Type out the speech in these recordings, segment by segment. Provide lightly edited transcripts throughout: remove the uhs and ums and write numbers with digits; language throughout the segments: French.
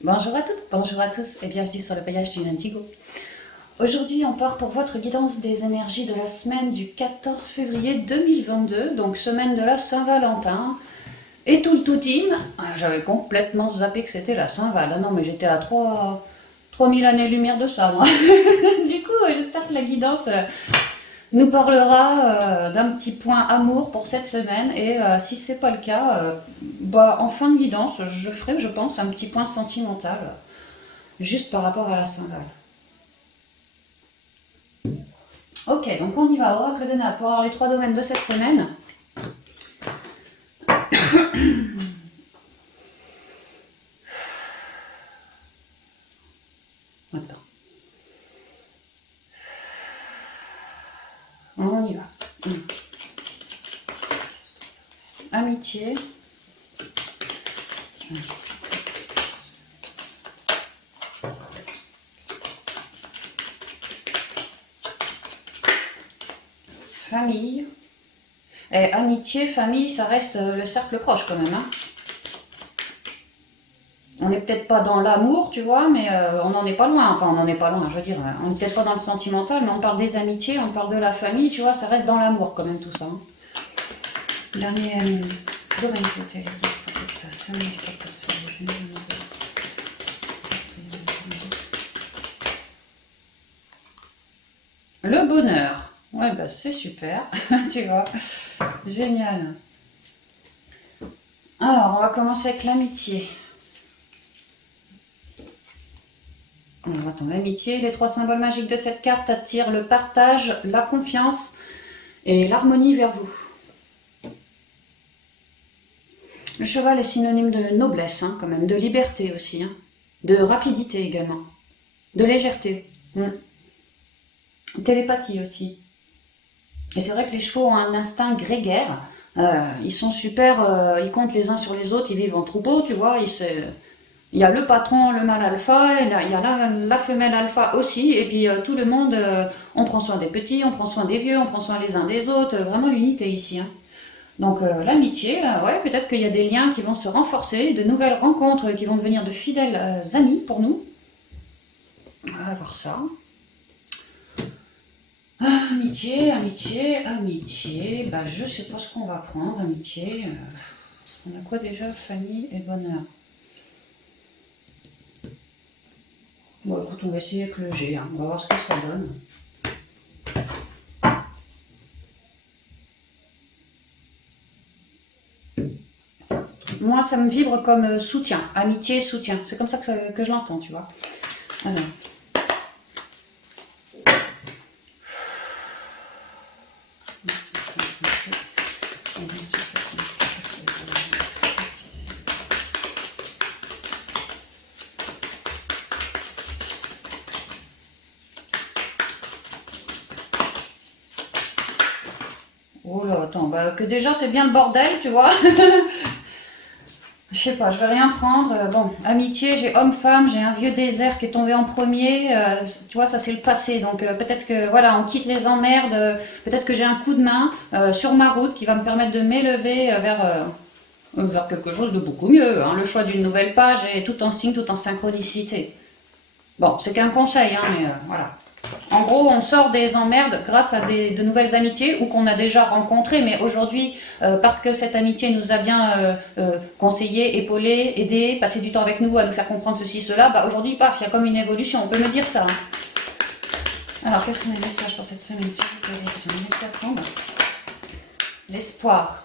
Bonjour à toutes, bonjour à tous et bienvenue sur le paillage du Indigo. Aujourd'hui, on part pour votre guidance des énergies de la semaine du 14 février 2022, donc semaine de la Saint-Valentin. Et tout le tout team, j'avais complètement zappé que c'était la Saint-Val. Ah non, mais j'étais à 3000 années-lumière de ça, moi. Du coup, j'espère que la guidance nous parlera d'un petit point amour pour cette semaine. Et si c'est pas le cas, en fin de guidance, je ferai, je pense, un petit point sentimental juste par rapport à la Saint-Val. Ok, donc on y va. Oracle de Naples pour avoir les trois domaines de cette semaine. Attends. On y va. Amitié. Famille. Et amitié, famille, ça reste le cercle proche quand même. Hein. On n'est peut-être pas dans l'amour, tu vois, mais on n'en est pas loin. Enfin, on n'en est pas loin, je veux dire. On n'est peut-être pas dans le sentimental, mais on parle des amitiés, on parle de la famille, tu vois, ça reste dans l'amour quand même tout ça. Hein. Dernier domaine que tu avais dit pour cette semaine du 14 février. Le bonheur. Ouais, bah c'est super, tu vois. Génial. Alors, on va commencer avec l'amitié. Alors, attends, l'amitié, les trois symboles magiques de cette carte attirent le partage, la confiance et l'harmonie vers vous. Le cheval est synonyme de noblesse, hein, quand même, de liberté aussi, hein, de rapidité également, de légèreté, télépathie aussi. Et c'est vrai que les chevaux ont un instinct grégaire. Ils sont super, ils comptent les uns sur les autres, ils vivent en troupeau, tu vois. Il y a le patron, le mâle alpha, et il y a la femelle alpha aussi. Et puis tout le monde, on prend soin des petits, on prend soin des vieux, on prend soin les uns des autres. Vraiment l'unité ici. Hein. Donc l'amitié, ouais, peut-être qu'il y a des liens qui vont se renforcer, de nouvelles rencontres qui vont devenir de fidèles amis pour nous. On va voir ça. Amitié, amitié, amitié. Bah, je sais pas ce qu'on va prendre, amitié. On a quoi déjà? Famille et bonheur. Bon, écoute, on va essayer avec le G. Hein. On va voir ce que ça donne. Moi, ça me vibre comme soutien. Amitié, soutien. C'est comme ça que je l'entends, tu vois. Alors. Oh là, attends, bah, que déjà c'est bien le bordel, tu vois. Je sais pas, je vais rien prendre. Bon, amitié, j'ai homme-femme, j'ai un vieux désert qui est tombé en premier. Tu vois, ça c'est le passé. Donc peut-être que voilà, on quitte les emmerdes. Peut-être que j'ai un coup de main sur ma route qui va me permettre de m'élever vers quelque chose de beaucoup mieux. Hein. Le choix d'une nouvelle page est tout en signe, tout en synchronicité. Bon, c'est qu'un conseil, hein, mais voilà. En gros, on sort des emmerdes grâce à de nouvelles amitiés ou qu'on a déjà rencontrées, mais aujourd'hui, parce que cette amitié nous a bien conseillé, épaulé, aidé, passé du temps avec nous à nous faire comprendre ceci, cela, bah aujourd'hui, paf, il y a comme une évolution, on peut me dire ça. Hein. Alors, quels sont les messages pour cette semaine? S'il vous plaît, j'aimerais que ça tombe. L'espoir.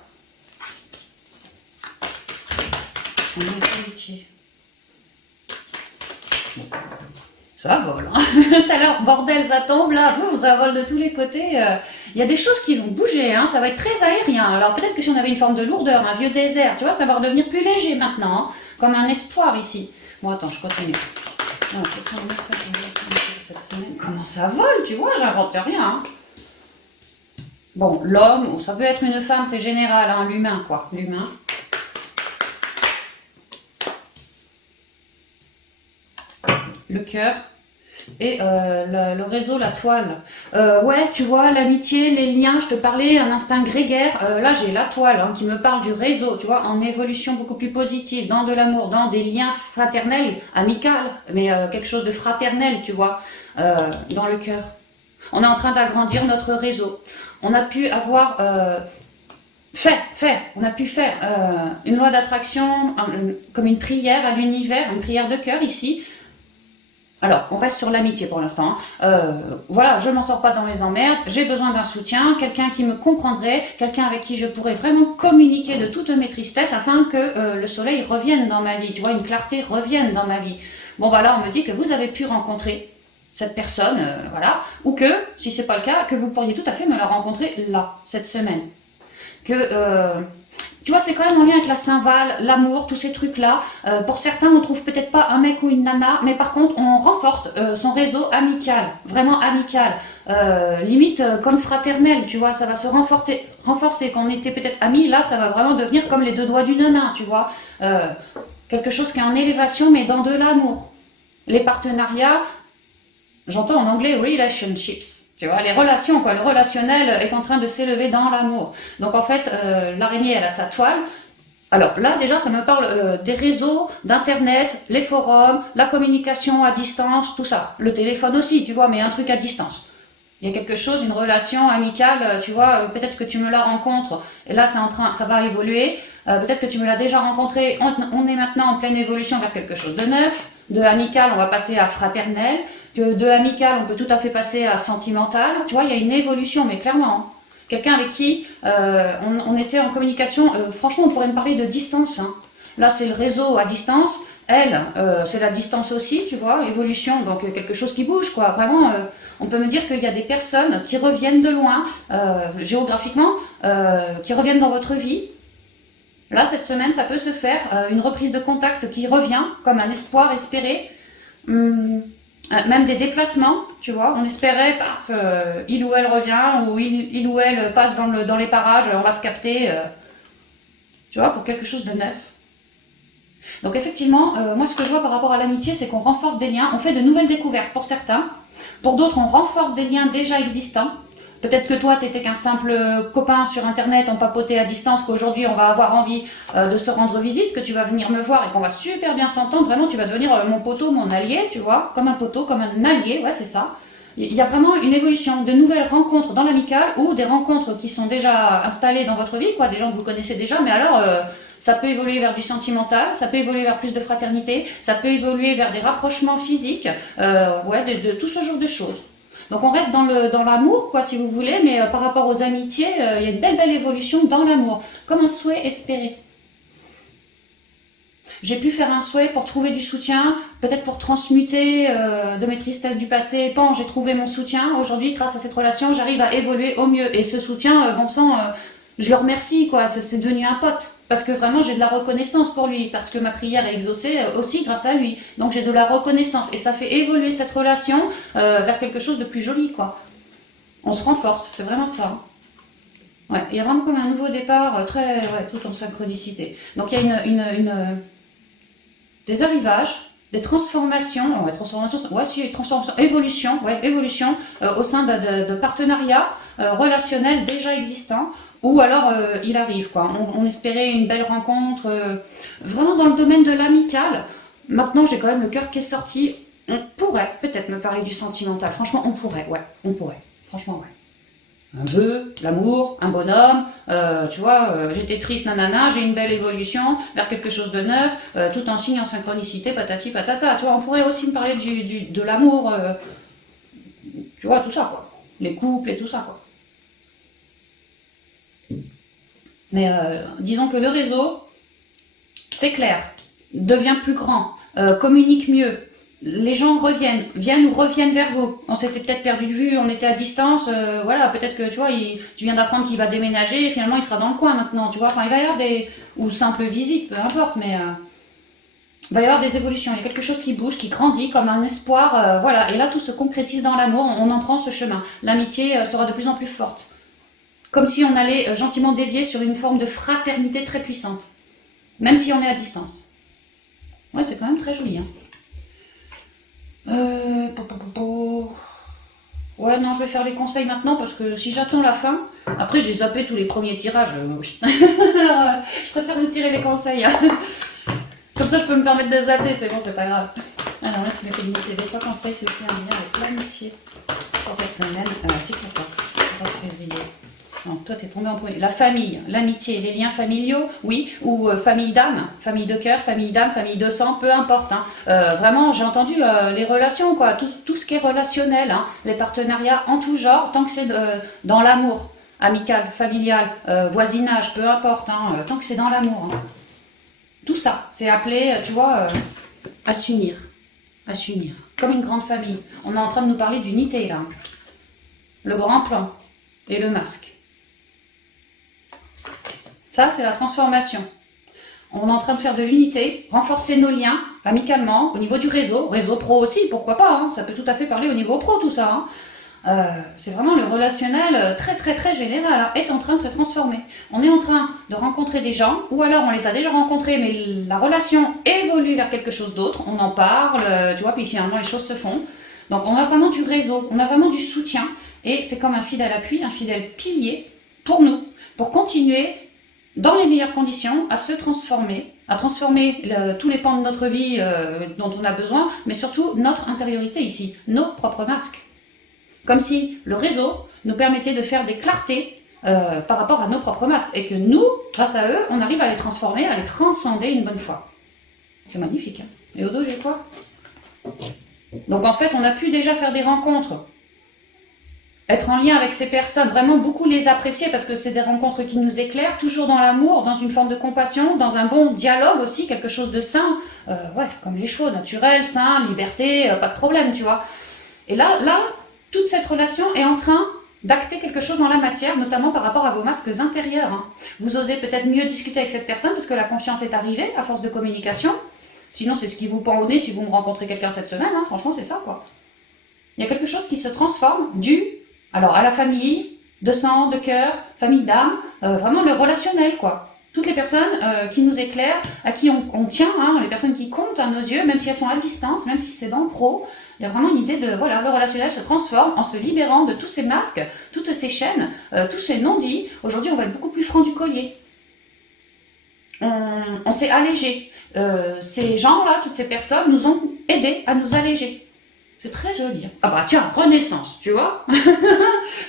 Amitié. Ça vole. Hein. Tout à l'heure, bordel, ça tombe là, ça vole de tous les côtés. Il y a des choses qui vont bouger, hein, ça va être très aérien. Alors peut-être que si on avait une forme de lourdeur, un vieux désert, tu vois, ça va redevenir plus léger maintenant, hein, comme un espoir ici. Bon, attends, je continue. Alors, quels sont les messages cette semaine? Comment ça vole, tu vois, j'invente rien. Hein. Bon, l'homme, ou ça peut être une femme, c'est général, hein, l'humain, quoi, l'humain. Le cœur. et le réseau, la toile. Ouais, tu vois, l'amitié, les liens, je te parlais, un instinct grégaire. Là, j'ai la toile hein, qui me parle du réseau, tu vois, en évolution beaucoup plus positive, dans de l'amour, dans des liens fraternels, amicaux, mais quelque chose de fraternel, tu vois, dans le cœur. On est en train d'agrandir notre réseau. On a pu avoir on a pu faire une loi d'attraction comme une prière à l'univers, une prière de cœur ici. Alors, on reste sur l'amitié pour l'instant. Voilà, je m'en sors pas dans les emmerdes, j'ai besoin d'un soutien, quelqu'un qui me comprendrait, quelqu'un avec qui je pourrais vraiment communiquer de toutes mes tristesses afin que le soleil revienne dans ma vie, tu vois, une clarté revienne dans ma vie. Bon, bah là, on me dit que vous avez pu rencontrer cette personne, voilà, ou que, si c'est pas le cas, que vous pourriez tout à fait me la rencontrer là, cette semaine. Que tu vois, c'est quand même en lien avec la Saint-Val, l'amour, tous ces trucs-là. Pour certains, on trouve peut-être pas un mec ou une nana, mais par contre, on renforce son réseau amical, vraiment amical, limite comme fraternel, tu vois, ça va se renforcer. Quand on était peut-être amis, là, ça va vraiment devenir comme les deux doigts d'une main, tu vois. Quelque chose qui est en élévation, mais dans de l'amour. Les partenariats, j'entends en anglais relationships, tu vois, les relations, quoi. Le relationnel est en train de s'élever dans l'amour. Donc en fait, l'araignée, elle a sa toile. Alors là, déjà, ça me parle des réseaux, d'Internet, les forums, la communication à distance, tout ça. Le téléphone aussi, tu vois, mais un truc à distance. Il y a quelque chose, une relation amicale, tu vois, peut-être que tu me la rencontres, et là, ça va évoluer. Peut-être que tu me l'as déjà rencontré, on est maintenant en pleine évolution vers quelque chose de neuf. De amical, on va passer à fraternel. De amical, on peut tout à fait passer à sentimental. Tu vois, il y a une évolution, mais clairement. Hein. Quelqu'un avec qui on était en communication, franchement, on pourrait me parler de distance. Hein. Là, c'est le réseau à distance. Elle, c'est la distance aussi, tu vois, évolution, donc quelque chose qui bouge, quoi. Vraiment, on peut me dire qu'il y a des personnes qui reviennent de loin, géographiquement, qui reviennent dans votre vie. Là, cette semaine, ça peut se faire, une reprise de contact qui revient, comme un espoir espéré. Même des déplacements, tu vois, on espérait, paf, il ou elle revient, ou il ou elle passe dans les parages, on va se capter, tu vois, pour quelque chose de neuf. Donc effectivement, moi ce que je vois par rapport à l'amitié, c'est qu'on renforce des liens, on fait de nouvelles découvertes pour certains, pour d'autres on renforce des liens déjà existants. Peut-être que toi, tu étais qu'un simple copain sur Internet, on papotait à distance, qu'aujourd'hui on va avoir envie de se rendre visite, que tu vas venir me voir et qu'on va super bien s'entendre. Vraiment, tu vas devenir mon poteau, mon allié, tu vois, comme un poteau, comme un allié, ouais, c'est ça. Il y a vraiment une évolution, de nouvelles rencontres dans l'amical ou des rencontres qui sont déjà installées dans votre vie, quoi, des gens que vous connaissez déjà, mais alors ça peut évoluer vers du sentimental, ça peut évoluer vers plus de fraternité, ça peut évoluer vers des rapprochements physiques, ouais, de tout ce genre de choses. Donc on reste dans l'amour, quoi, si vous voulez, mais par rapport aux amitiés, il y a une belle évolution dans l'amour, comme un souhait espéré. J'ai pu faire un souhait pour trouver du soutien, peut-être pour transmuter de mes tristesses du passé. Bon, j'ai trouvé mon soutien. Aujourd'hui, grâce à cette relation, j'arrive à évoluer au mieux. Et ce soutien, bon sang, je le remercie, quoi. C'est devenu un pote. Parce que vraiment, j'ai de la reconnaissance pour lui. Parce que ma prière est exaucée aussi grâce à lui. Donc j'ai de la reconnaissance. Et ça fait évoluer cette relation vers quelque chose de plus joli, quoi. On se renforce, c'est vraiment ça. Hein. Ouais, il y a vraiment comme un nouveau départ, très, ouais, tout en synchronicité. Donc il y a des arrivages, des transformations, ouais, transformations, ouais, si, transformation, évolution, ouais, évolution au sein de partenariats relationnels déjà existants, ou alors il arrive, quoi. On espérait une belle rencontre, vraiment dans le domaine de l'amical. Maintenant, j'ai quand même le cœur qui est sorti. On pourrait peut-être me parler du sentimental. Franchement, on pourrait, ouais, on pourrait. Franchement, ouais. Un jeu, l'amour, un bonhomme, tu vois, j'étais triste, nanana, j'ai une belle évolution vers quelque chose de neuf, tout en signe en synchronicité, patati patata. Tu vois, on pourrait aussi me parler de l'amour, tu vois, tout ça, quoi. Les couples et tout ça, quoi. Mais disons que le réseau, c'est clair, devient plus grand, communique mieux. Les gens viennent ou reviennent vers vous. On s'était peut-être perdu de vue, on était à distance, voilà, peut-être que tu vois, tu viens d'apprendre qu'il va déménager, et finalement il sera dans le coin maintenant, tu vois. Enfin, il va y avoir ou simples visites, peu importe, mais il va y avoir des évolutions. Il y a quelque chose qui bouge, qui grandit comme un espoir, voilà. Et là, tout se concrétise dans l'amour, on en prend ce chemin. L'amitié sera de plus en plus forte. Comme si on allait gentiment dévier sur une forme de fraternité très puissante, même si on est à distance. Ouais, c'est quand même très joli, hein. Ouais, non, je vais faire les conseils maintenant parce que si j'attends la fin, après j'ai zappé tous les premiers tirages. Je préfère vous tirer les conseils, hein. Comme ça, je peux me permettre de zapper, c'est bon, c'est pas grave. Alors là, c'est mes communautés. Les 3 conseils, c'est fait en lien avec l'amitié pour cette semaine. Qui ça passe 14 février. Non, toi, t'es tombé en premier. La famille, l'amitié, les liens familiaux, oui, ou famille d'âme, famille de cœur, famille d'âme, famille de sang, peu importe, hein. Vraiment, j'ai entendu les relations, quoi, tout ce qui est relationnel, hein, les partenariats en tout genre, tant que c'est dans l'amour, amical, familial, voisinage, peu importe, hein, tant que c'est dans l'amour. Hein. Tout ça, c'est appelé, tu vois, à s'unir, comme une grande famille. On est en train de nous parler d'unité, là. Le grand plan et le masque. Ça, c'est la transformation. On est en train de faire de l'unité, renforcer nos liens amicalement, au niveau du réseau pro aussi, pourquoi pas, hein, ça peut tout à fait parler au niveau pro tout ça. Hein. C'est vraiment le relationnel très général, hein, est en train de se transformer. On est en train de rencontrer des gens, ou alors on les a déjà rencontrés, mais la relation évolue vers quelque chose d'autre, on en parle, tu vois, puis finalement les choses se font. Donc on a vraiment du réseau, on a vraiment du soutien, et c'est comme un fidèle appui, un fidèle pilier pour nous, pour continuer dans les meilleures conditions, à se transformer, à transformer tous les pans de notre vie dont on a besoin, mais surtout notre intériorité ici, nos propres masques. Comme si le réseau nous permettait de faire des clartés par rapport à nos propres masques, et que nous, grâce à eux, on arrive à les transformer, à les transcender une bonne fois. C'est magnifique. Hein. Et au dos, j'ai quoi? Donc en fait, on a pu déjà faire des rencontres, être en lien avec ces personnes, vraiment beaucoup les apprécier parce que c'est des rencontres qui nous éclairent, toujours dans l'amour, dans une forme de compassion, dans un bon dialogue aussi, quelque chose de sain, ouais, comme les chevaux, naturel, sain, liberté, pas de problème, tu vois. Et là, toute cette relation est en train d'acter quelque chose dans la matière, notamment par rapport à vos masques intérieurs. Hein. Vous osez peut-être mieux discuter avec cette personne parce que la confiance est arrivée à force de communication. Sinon, c'est ce qui vous pend au nez si vous me rencontrez quelqu'un cette semaine, hein. Franchement, c'est ça, quoi. Il y a quelque chose qui se transforme alors à la famille, de sang, de cœur, famille d'âme, vraiment le relationnel, quoi. Toutes les personnes qui nous éclairent, à qui on tient, hein, les personnes qui comptent à nos yeux, même si elles sont à distance, même si c'est dans le pro, il y a vraiment une idée de, voilà, le relationnel se transforme en se libérant de tous ces masques, toutes ces chaînes, tous ces non-dits. Aujourd'hui, on va être beaucoup plus franc du collier. On s'est allégé. Ces gens-là, toutes ces personnes, nous ont aidés à nous alléger. C'est très joli. Hein. Ah bah tiens, Renaissance, tu vois.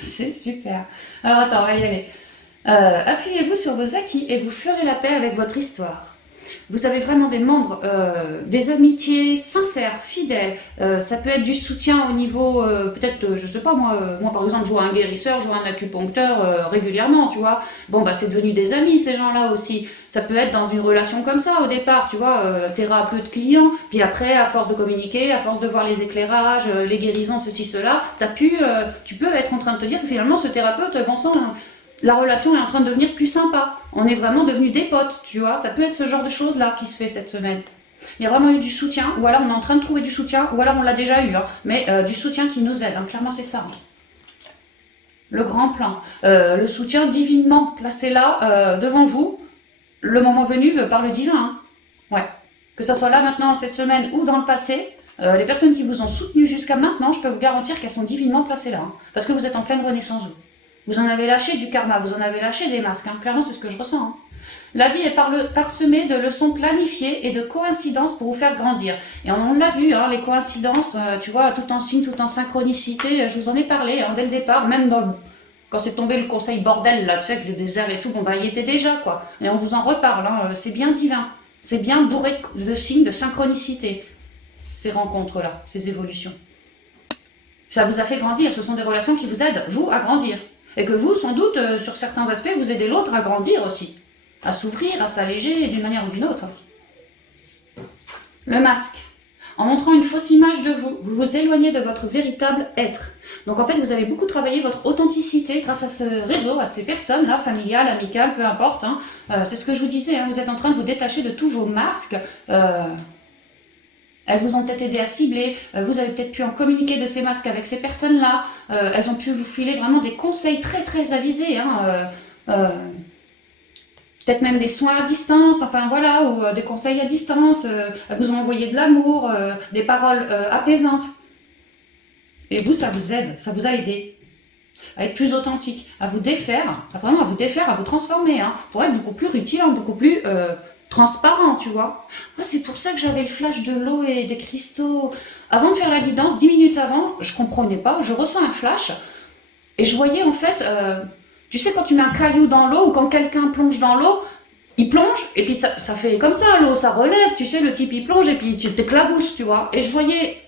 C'est super. Alors attends, on va y aller. Appuyez-vous sur vos acquis et vous ferez la paix avec votre histoire. Vous avez vraiment des membres, des amitiés sincères, fidèles. Ça peut être du soutien au niveau, peut-être, je sais pas, moi par exemple, je vois un guérisseur, je vois un acupuncteur régulièrement, tu vois. Bon, bah c'est devenu des amis, ces gens-là aussi. Ça peut être dans une relation comme ça au départ, tu vois, thérapeute client, puis après, à force de communiquer, à force de voir les éclairages, les guérisons, ceci, cela, tu peux être en train de te dire que finalement, ce thérapeute, bon sang, la relation est en train de devenir plus sympa. On est vraiment devenus des potes, tu vois. Ça peut être ce genre de choses-là qui se fait cette semaine. Il y a vraiment eu du soutien, ou alors on est en train de trouver du soutien, ou alors on l'a déjà eu, hein, mais du soutien qui nous aide. Hein. Clairement, c'est ça. Hein. Le grand plan. Le soutien divinement placé là, devant vous, le moment venu, par le divin. Hein. Ouais. Que ça soit là, maintenant, cette semaine, ou dans le passé, les personnes qui vous ont soutenu jusqu'à maintenant, je peux vous garantir qu'elles sont divinement placées là. Hein, parce que vous êtes en pleine renaissance, vous. Vous en avez lâché du karma, vous en avez lâché des masques. Hein. Clairement, c'est ce que je ressens. Hein. La vie est parsemée de leçons planifiées et de coïncidences pour vous faire grandir. Et on l'a vu, hein, les coïncidences, tu vois, tout en signe, tout en synchronicité. Je vous en ai parlé hein, dès le départ, même quand c'est tombé le conseil bordel, là, tu sais, avec le désert et tout, bon, bah, il y était déjà, quoi. Et on vous en reparle, hein, c'est bien divin. C'est bien bourré de signes de synchronicité, ces rencontres-là, ces évolutions. Ça vous a fait grandir, ce sont des relations qui vous aident, vous, à grandir. Et que vous, sans doute, sur certains aspects, vous aidez l'autre à grandir aussi, à s'ouvrir, à s'alléger d'une manière ou d'une autre. Le masque. En montrant une fausse image de vous, vous vous éloignez de votre véritable être. Donc en fait, vous avez beaucoup travaillé votre authenticité grâce à ce réseau, à ces personnes-là, familiales, amicales, peu importe. Hein. C'est ce que je vous disais, hein, vous êtes en train de vous détacher de tous vos masques. Elles vous ont peut-être aidé à cibler, vous avez peut-être pu en communiquer de ces masques avec ces personnes-là, elles ont pu vous filer vraiment des conseils très avisés, hein, peut-être même des soins à distance, enfin voilà, ou des conseils à distance, elles vous ont envoyé de l'amour, des paroles apaisantes. Et vous, ça vous aide, ça vous a aidé à être plus authentique, à vous défaire, vraiment à vous défaire, à vous transformer, hein, pour être beaucoup plus rutilant, beaucoup plus transparent, tu vois. Ah, c'est pour ça que j'avais le flash de l'eau et des cristaux. Avant de faire la guidance, 10 minutes avant, je comprenais pas, je reçois un flash et je voyais en fait, tu sais quand tu mets un caillou dans l'eau ou quand quelqu'un plonge dans l'eau, il plonge et puis ça fait comme ça, l'eau, ça relève, tu sais, le type il plonge et puis tu t'éclabousses, tu vois. Et je voyais,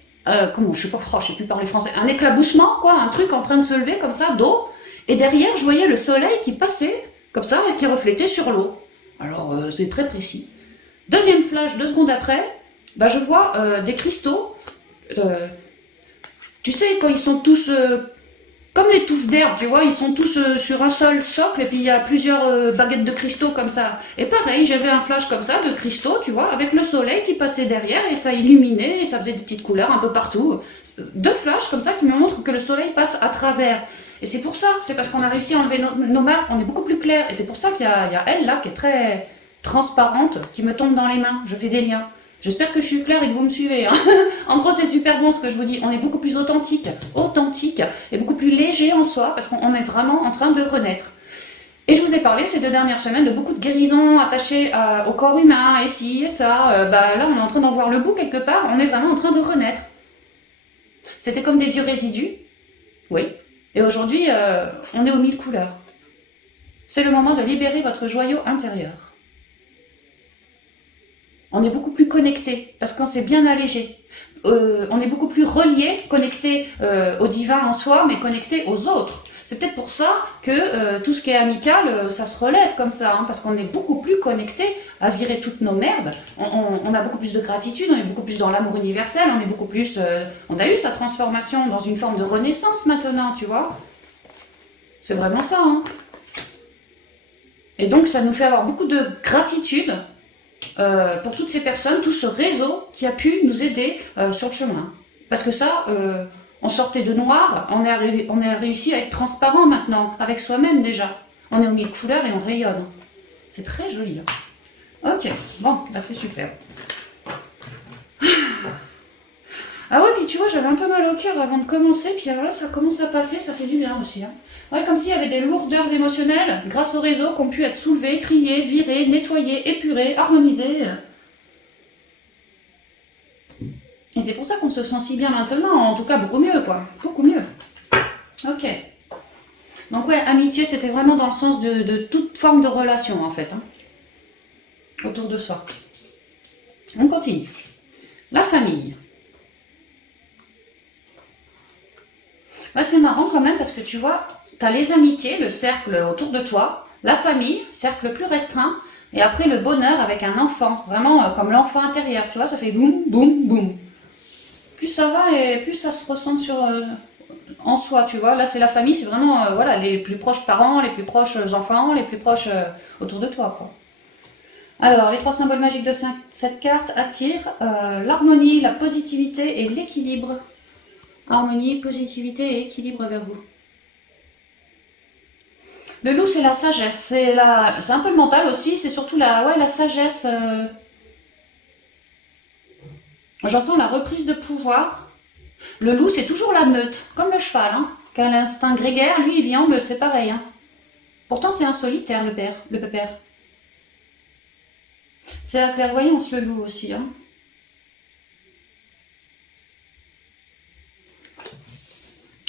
comment, je sais pas, je sais plus parler français, un éclaboussement, quoi, un truc en train de se lever comme ça, d'eau. Et derrière, je voyais le soleil qui passait comme ça et qui reflétait sur l'eau. Alors, c'est très précis. Deuxième flash, 2 secondes après, bah, je vois des cristaux. Tu sais, quand ils sont tous comme les touffes d'herbe, tu vois, ils sont tous sur un seul socle et puis il y a plusieurs baguettes de cristaux comme ça. Et pareil, j'avais un flash comme ça de cristaux, tu vois, avec le soleil qui passait derrière et ça illuminait et ça faisait des petites couleurs un peu partout. 2 flashs comme ça qui me montrent que le soleil passe à travers. Et c'est pour ça, c'est parce qu'on a réussi à enlever nos masques, on est beaucoup plus clair. Et c'est pour ça qu'il y a elle là qui est très transparente, qui me tombe dans les mains. Je fais des liens. J'espère que je suis claire et que vous me suivez, hein. En gros, c'est super bon ce que je vous dis. On est beaucoup plus authentique et beaucoup plus léger en soi parce qu'on est vraiment en train de renaître. Et je vous ai parlé ces 2 dernières semaines de beaucoup de guérisons attachées au corps humain, et ci et ça. Bah, là, on est en train d'en voir le bout quelque part. On est vraiment en train de renaître. C'était comme des vieux résidus. Oui. Et aujourd'hui, on est aux 1000 couleurs. C'est le moment de libérer votre joyau intérieur. On est beaucoup plus connecté parce qu'on s'est bien allégé. On est beaucoup plus relié, connecté au divin en soi, mais connecté aux autres. C'est peut-être pour ça que tout ce qui est amical, ça se relève comme ça, hein, parce qu'on est beaucoup plus connecté à virer toutes nos merdes. On a beaucoup plus de gratitude, on est beaucoup plus dans l'amour universel, on est beaucoup plus... on a eu sa transformation dans une forme de renaissance maintenant, tu vois. C'est vraiment ça, hein. Et donc ça nous fait avoir beaucoup de gratitude pour toutes ces personnes, tout ce réseau qui a pu nous aider sur le chemin. Parce que ça, on sortait de noir, on a réussi à être transparent maintenant, avec soi-même déjà. On est aux 1000 couleurs et on rayonne. C'est très joli. Hein. Ok, bon, bah c'est super. Ah ouais, puis tu vois, j'avais un peu mal au cœur avant de commencer, puis alors là, ça commence à passer, ça fait du bien aussi. Hein. Ouais, comme s'il y avait des lourdeurs émotionnelles, grâce au réseau, qui ont pu être soulevées, triées, virées, nettoyées, épurées, harmonisées. Et c'est pour ça qu'on se sent si bien maintenant, en tout cas beaucoup mieux, quoi. Beaucoup mieux. Ok. Donc ouais, amitié, c'était vraiment dans le sens de toute forme de relation, en fait. Hein, autour de soi. On continue. La famille. Là, c'est marrant quand même parce que tu vois, tu as les amitiés, le cercle autour de toi, la famille, cercle plus restreint, et après le bonheur avec un enfant, vraiment comme l'enfant intérieur, tu vois, ça fait boum, boum, boum. Plus ça va et plus ça se ressent en soi, tu vois. Là, c'est la famille, c'est vraiment voilà, les plus proches parents, les plus proches enfants, les plus proches autour de toi, quoi. Alors, les 3 symboles magiques de cette carte attirent l'harmonie, la positivité et l'équilibre. Harmonie, positivité et équilibre vers vous. Le loup, c'est la sagesse. C'est un peu le mental aussi. C'est surtout la sagesse. J'entends la reprise de pouvoir. Le loup, c'est toujours la meute, comme le cheval. Hein. Quand l'instinct grégaire, lui, il vit en meute, c'est pareil. Hein. Pourtant, c'est un solitaire, le pépère. C'est la clairvoyance, le loup aussi. Hein.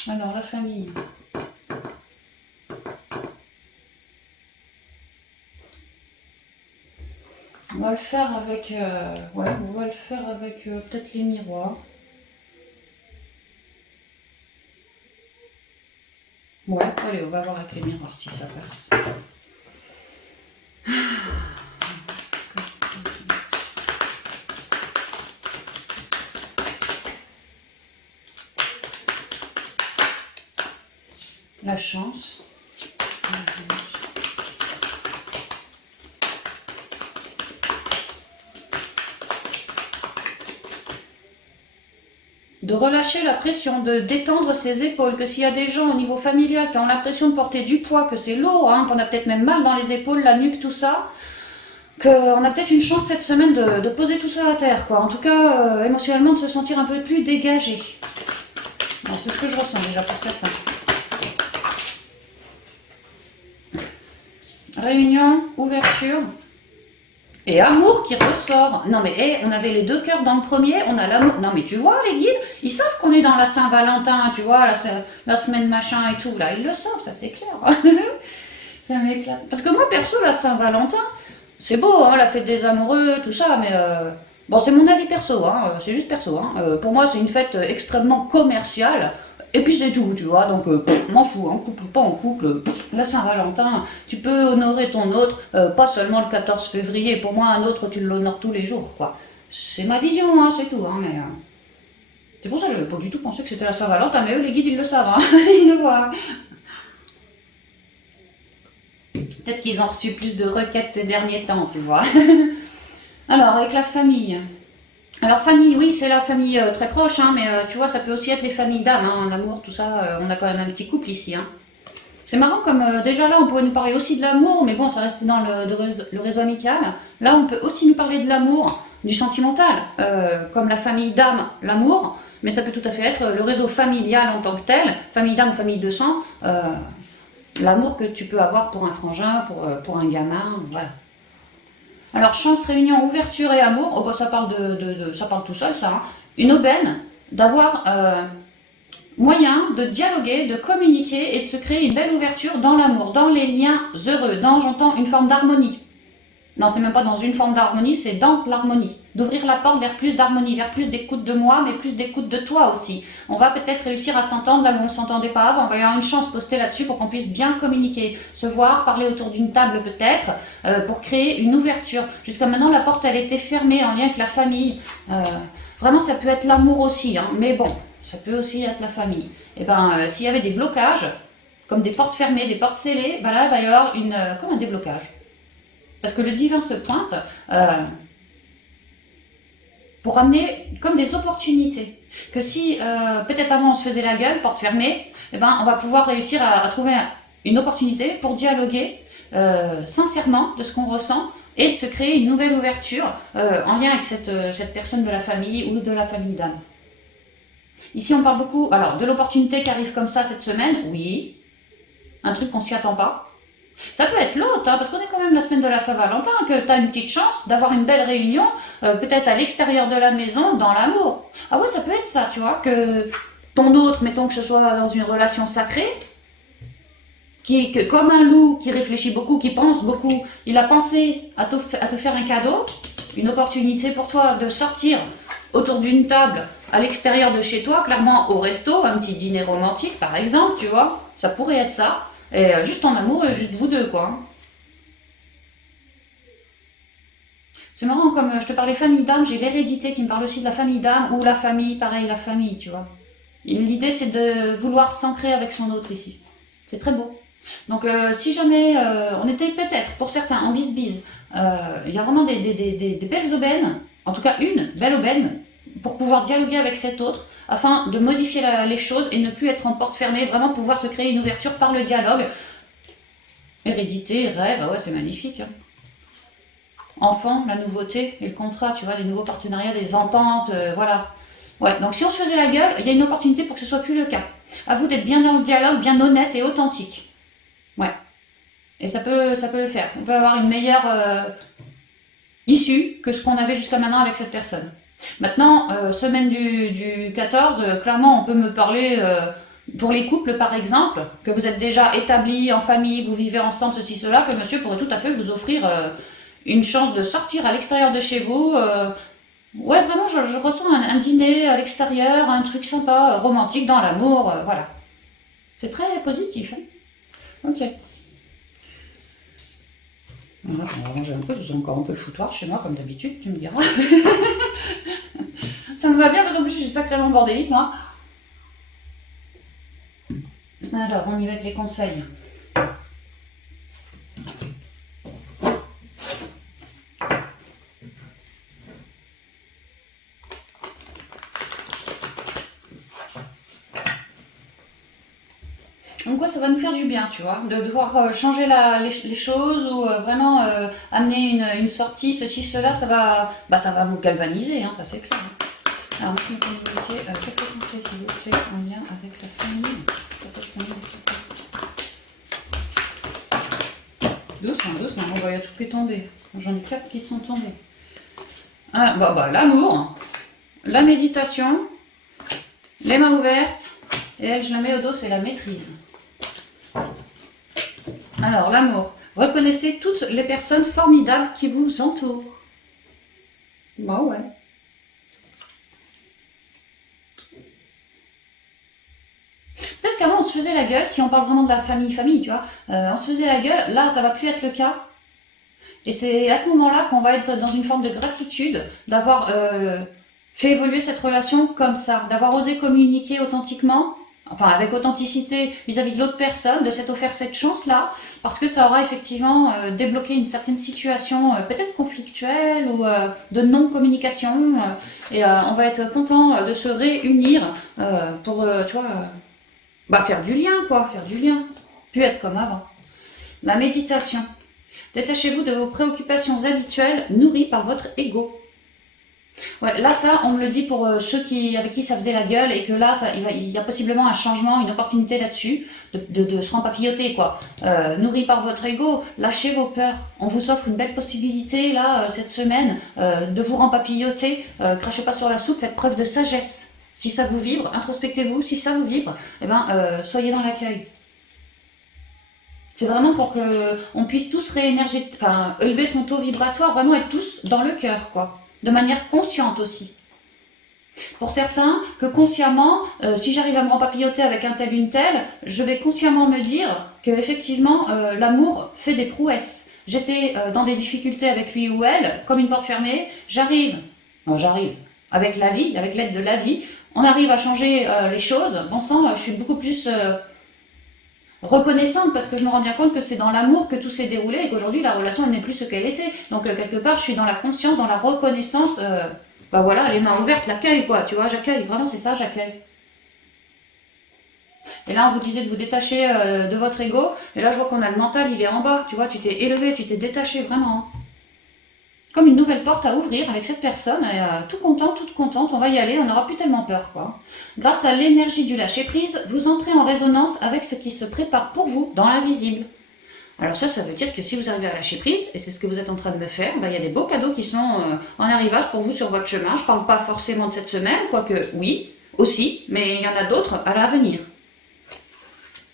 Alors, la famille. On va le faire avec, peut-être les miroirs. Ouais, allez, on va voir avec les miroirs si ça passe. La chance. De relâcher la pression, de détendre ses épaules, que s'il y a des gens au niveau familial qui ont l'impression de porter du poids, que c'est lourd, hein, qu'on a peut-être même mal dans les épaules, la nuque, tout ça, qu'on a peut-être une chance cette semaine de poser tout ça à terre, quoi. En tout cas, émotionnellement, de se sentir un peu plus dégagé. C'est ce que je ressens déjà pour certains. Réunion, ouverture et amour qui ressort. Non mais hey, on avait les deux cœurs dans le premier, on a l'amour. Non mais tu vois les guides, ils savent qu'on est dans la Saint-Valentin, tu vois, la semaine machin et tout, là, ils le savent, ça c'est clair. Ça m'éclate. Parce que moi perso, la Saint-Valentin, c'est beau, hein, la fête des amoureux, tout ça, mais bon, c'est mon avis perso, hein, c'est juste perso. Hein. Pour moi, c'est une fête extrêmement commerciale. Et puis c'est tout, tu vois, donc m'en fous, en couple ou pas en couple, la Saint-Valentin, tu peux honorer ton autre, pas seulement le 14 février, pour moi un autre tu l'honores tous les jours, quoi. C'est ma vision, hein, c'est tout, hein, mais c'est pour ça que je n'avais pas du tout pensé que c'était la Saint-Valentin, mais eux les guides ils le savent, hein, ils le voient. Peut-être qu'ils ont reçu plus de requêtes ces derniers temps, tu vois. Alors, avec la famille. Alors famille, oui, c'est la famille très proche, hein, mais tu vois, ça peut aussi être les familles d'âme, hein, l'amour, tout ça, on a quand même un petit couple ici. Hein. C'est marrant comme déjà là, on pouvait nous parler aussi de l'amour, mais bon, ça restait dans le réseau amical. Là, on peut aussi nous parler de l'amour, du sentimental, comme la famille d'âme, l'amour, mais ça peut tout à fait être le réseau familial en tant que tel, famille d'âme ou famille de sang, l'amour que tu peux avoir pour un frangin, pour un gamin, voilà. Alors, chance, réunion, ouverture et amour, oh, bah, ça parle ça parle tout seul, ça. Hein. Une aubaine d'avoir moyen de dialoguer, de communiquer et de se créer une belle ouverture dans l'amour, dans les liens heureux, dans, j'entends, une forme d'harmonie. Non, c'est même pas dans une forme d'harmonie, c'est dans l'harmonie. D'ouvrir la porte vers plus d'harmonie, vers plus d'écoute de moi, mais plus d'écoute de toi aussi. On va peut-être réussir à s'entendre là où on ne s'entendait pas avant. On va y avoir une chance postée là-dessus pour qu'on puisse bien communiquer, se voir, parler autour d'une table peut-être, pour créer une ouverture. Jusqu'à maintenant, la porte, elle était fermée en lien avec la famille. Vraiment, ça peut être l'amour aussi, hein, mais bon, ça peut aussi être la famille. Et ben, s'il y avait des blocages, comme des portes fermées, des portes scellées, ben là, il va y avoir comme un déblocage. Parce que le divin se pointe pour amener comme des opportunités. Que si peut-être avant on se faisait la gueule, porte fermée, eh ben, on va pouvoir réussir à trouver une opportunité pour dialoguer sincèrement de ce qu'on ressent et de se créer une nouvelle ouverture en lien avec cette personne de la famille ou de la famille d'âme. Ici on parle beaucoup alors, de l'opportunité qui arrive comme ça cette semaine, oui, un truc qu'on s'y attend pas. Ça peut être l'autre, hein, parce qu'on est quand même la semaine de la Saint-Valentin, que tu as une petite chance d'avoir une belle réunion, peut-être à l'extérieur de la maison, dans l'amour. Ah ouais, ça peut être ça, tu vois, que ton autre, mettons que ce soit dans une relation sacrée, comme un loup qui réfléchit beaucoup, qui pense beaucoup, il a pensé à te faire un cadeau, une opportunité pour toi de sortir autour d'une table à l'extérieur de chez toi, clairement au resto, un petit dîner romantique par exemple, tu vois, ça pourrait être ça. Et juste en amour et juste vous deux, quoi. C'est marrant, comme je te parlais famille d'âme, j'ai l'hérédité qui me parle aussi de la famille d'âme, ou la famille, pareil, la famille, tu vois. L'idée, c'est de vouloir s'ancrer avec son autre ici. C'est très beau. Donc, si jamais on était peut-être, pour certains, en bise-bise, il y a vraiment des belles aubaines, en tout cas une belle aubaine, pour pouvoir dialoguer avec cet autre, afin de modifier les choses et ne plus être en porte fermée, vraiment pouvoir se créer une ouverture par le dialogue. Hérédité, rêve, ah ouais, c'est magnifique. Hein. Enfant, la nouveauté et le contrat, tu vois, les nouveaux partenariats, des ententes, voilà. Ouais, donc si on se faisait la gueule, il y a une opportunité pour que ce soit plus le cas. À vous d'être bien dans le dialogue, bien honnête et authentique. Ouais. Et ça peut le faire. On peut avoir une meilleure issue que ce qu'on avait jusqu'à maintenant avec cette personne. Maintenant, semaine du 14, clairement, on peut me parler pour les couples, par exemple, que vous êtes déjà établis en famille, vous vivez ensemble, ceci, cela, que monsieur pourrait tout à fait vous offrir une chance de sortir à l'extérieur de chez vous. Ouais, vraiment, je ressens un dîner à l'extérieur, un truc sympa, romantique, dans l'amour, voilà. C'est très positif. Hein. Ok. Voilà, on va ranger un peu, j'ai encore un peu le foutoir chez moi, comme d'habitude, tu me diras. Ça me va bien, parce qu'en plus, je suis sacrément bordélique, moi. Alors, on y va avec les conseils. Donc ouais, ça va nous faire du bien, tu vois, de devoir changer les choses ou vraiment amener une sortie, ceci, cela, ça va vous galvaniser, hein, ça c'est clair. Alors, monsieur le communiqué, quelques conseils s'il vous plaît en lien avec la famille. Doucement, doucement, on va y avoir tout qui est tombé. J'en ai 4 qui sont tombés. Ah, bah, l'amour, la méditation, les mains ouvertes, et elle, je la mets au dos, c'est la maîtrise. Alors, l'amour. Reconnaissez toutes les personnes formidables qui vous entourent. Bah ouais. Peut-être qu'avant, on se faisait la gueule, si on parle vraiment de la famille, tu vois. On se faisait la gueule, là, ça va plus être le cas. Et c'est à ce moment-là qu'on va être dans une forme de gratitude d'avoir fait évoluer cette relation comme ça, d'avoir osé communiquer authentiquement, enfin avec authenticité vis-à-vis de l'autre personne, de s'être offert cette chance-là, parce que ça aura effectivement débloqué une certaine situation peut-être conflictuelle ou de non-communication. Et on va être content de se réunir pour, tu vois, bah, faire du lien, quoi, faire du lien, plus être comme avant. La méditation. Détachez-vous de vos préoccupations habituelles nourries par votre ego. Ouais, là, ça, on me le dit pour ceux avec qui ça faisait la gueule et que là, il y a possiblement un changement, une opportunité là-dessus, de se rempapilloter, quoi. Nourri par votre ego, lâchez vos peurs. On vous offre une belle possibilité, là, cette semaine, de vous rempapilloter. Crachez pas sur la soupe, faites preuve de sagesse. Si ça vous vibre, introspectez-vous. Si ça vous vibre, eh ben, soyez dans l'accueil. C'est vraiment pour qu'on puisse tous élever son taux vibratoire, vraiment être tous dans le cœur, quoi. De manière consciente aussi. Pour certains, que consciemment, si j'arrive à me rempapilloter avec un tel, une telle, je vais consciemment me dire que effectivement, l'amour fait des prouesses. J'étais dans des difficultés avec lui ou elle, comme une porte fermée, j'arrive, avec la vie, avec l'aide de la vie, on arrive à changer les choses. Bon sang, je suis beaucoup plus reconnaissante parce que je me rends bien compte que c'est dans l'amour que tout s'est déroulé et qu'aujourd'hui la relation elle n'est plus ce qu'elle était. Donc quelque part je suis dans la conscience, dans la reconnaissance, bah voilà, les mains ouvertes, l'accueil quoi, tu vois, j'accueille, vraiment c'est ça, j'accueille. Et là on vous disait de vous détacher de votre ego, et là je vois qu'on a le mental, il est en bas, tu vois, tu t'es élevé, tu t'es détaché vraiment. Comme une nouvelle porte à ouvrir avec cette personne, et, tout content, toute contente, on va y aller, on n'aura plus tellement peur quoi. Grâce à l'énergie du lâcher prise, vous entrez en résonance avec ce qui se prépare pour vous dans l'invisible. Alors ça veut dire que si vous arrivez à lâcher prise, et c'est ce que vous êtes en train de me faire, bah, il y a des beaux cadeaux qui sont en arrivage pour vous sur votre chemin. Je ne parle pas forcément de cette semaine, quoique oui, aussi, mais il y en a d'autres à l'avenir.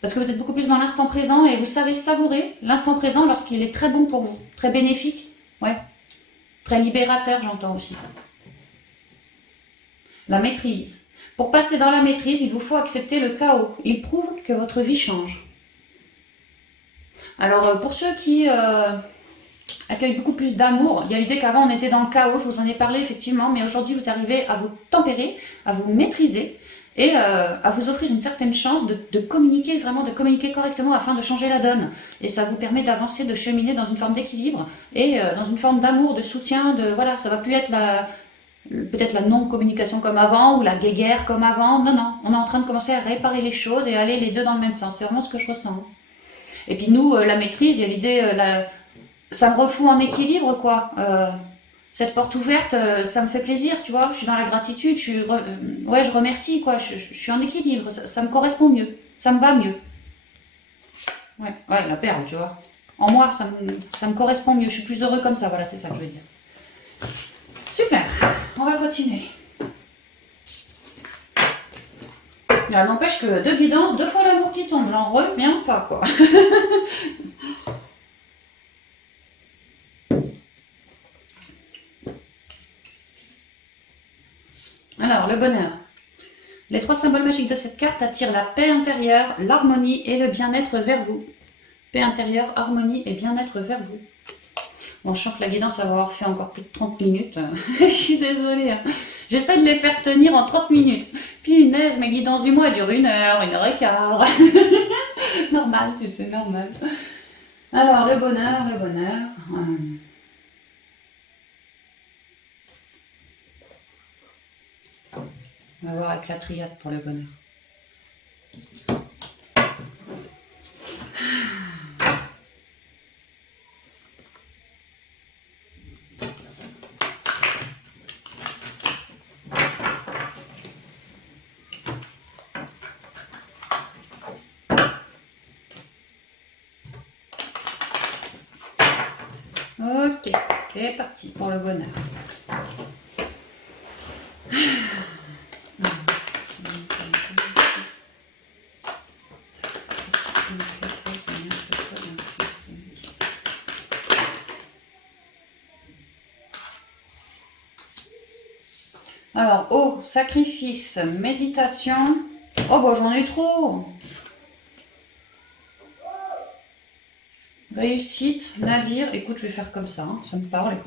Parce que vous êtes beaucoup plus dans l'instant présent et vous savez savourer l'instant présent lorsqu'il est très bon pour vous, très bénéfique, ouais, très libérateur j'entends aussi. La maîtrise. Pour passer dans la maîtrise, il vous faut accepter le chaos. Il prouve que votre vie change. Alors pour ceux qui accueillent beaucoup plus d'amour, il y a l'idée qu'avant on était dans le chaos, je vous en ai parlé effectivement, mais aujourd'hui vous arrivez à vous tempérer, à vous maîtriser et à vous offrir une certaine chance de communiquer, vraiment de communiquer correctement afin de changer la donne. Et ça vous permet d'avancer, de cheminer dans une forme d'équilibre et dans une forme d'amour, de soutien, voilà, ça va plus être peut-être la non-communication comme avant ou la guéguerre comme avant. Non, non, on est en train de commencer à réparer les choses et aller les deux dans le même sens. C'est vraiment ce que je ressens. Et puis nous, la maîtrise, il y a l'idée, ça me refout en équilibre, quoi. Cette porte ouverte, ça me fait plaisir, tu vois. Je suis dans la gratitude, ouais, je remercie, quoi. Je suis en équilibre, ça me correspond mieux, ça me va mieux. Ouais, la perle, tu vois. En moi, ça me correspond mieux, je suis plus heureux comme ça, voilà, c'est ça que je veux dire. Super, on va continuer. Là, n'empêche que 2 guidances, 2 fois l'amour qui tombe, j'en reviens pas, quoi. Alors, le bonheur. Les 3 symboles magiques de cette carte attirent la paix intérieure, l'harmonie et le bien-être vers vous. Paix intérieure, harmonie et bien-être vers vous. Bon, je sens que la guidance va avoir fait encore plus de 30 minutes. Je suis désolée. Hein. J'essaie de les faire tenir en 30 minutes. Punaise, mes guidances du mois durent 1 heure, 1h15. Normal, tu sais, normal. Alors, le bonheur, le bonheur. On va voir avec la triade pour le bonheur. Ok, c'est parti pour le bonheur. Alors, eau, sacrifice, méditation. Oh, bah j'en ai trop. Réussite, Nadir. Écoute, je vais faire comme ça, hein. Ça me parle.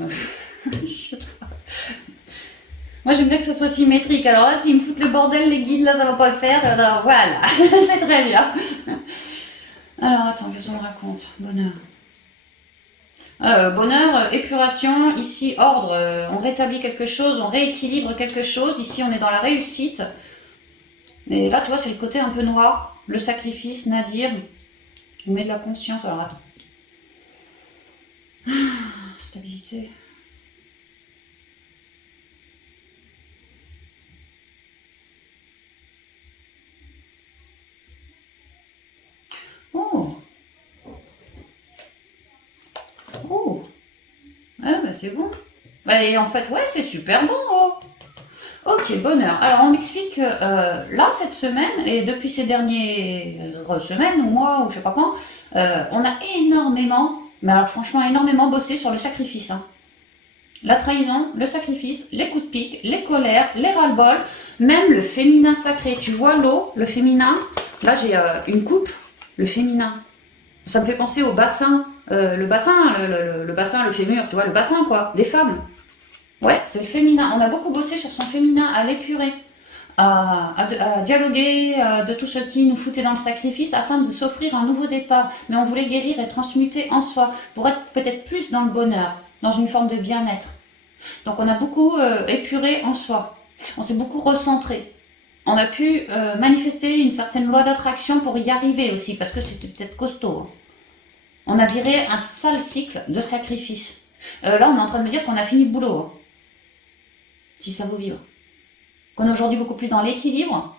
Moi, j'aime bien que ça soit symétrique. Alors là, s'ils me foutent le bordel, les guides, là, ça va pas le faire. Alors voilà, c'est très bien. Alors, attends, qu'est-ce qu'on me raconte? Bonheur. Bonheur, épuration, ici ordre, on rétablit quelque chose, on rééquilibre quelque chose, ici on est dans la réussite. Et là tu vois c'est le côté un peu noir, le sacrifice, Nadir, on met de la conscience, alors attends. Stabilité. Oh. Oh. Ah bah c'est bon. Bah, et en fait ouais c'est super bon. Oh. Ok, bonheur. Alors, on m'explique que là, cette semaine, et depuis ces dernières semaines ou mois, ou je sais pas quand, on a énormément, mais alors franchement énormément bossé sur le sacrifice. Hein. La trahison, le sacrifice, les coups de pique, les colères, les ras-le-bol, même le féminin sacré. Tu vois l'eau, le féminin, là j'ai une coupe, le féminin. Ça me fait penser au bassin, le bassin, le bassin, le fémur, tu vois, le bassin quoi, des femmes. Ouais, c'est le féminin. On a beaucoup bossé sur son féminin, à l'épurer, à dialoguer de tout ce qui nous foutait dans le sacrifice afin de s'offrir un nouveau départ. Mais on voulait guérir et transmuter en soi pour être peut-être plus dans le bonheur, dans une forme de bien-être. Donc on a beaucoup épuré en soi. On s'est beaucoup recentré. On a pu manifester une certaine loi d'attraction pour y arriver aussi, parce que c'était peut-être costaud. Hein. On a viré un sale cycle de sacrifice. Là, on est en train de me dire qu'on a fini le boulot. Hein. Si ça vous vibre. Qu'on est aujourd'hui beaucoup plus dans l'équilibre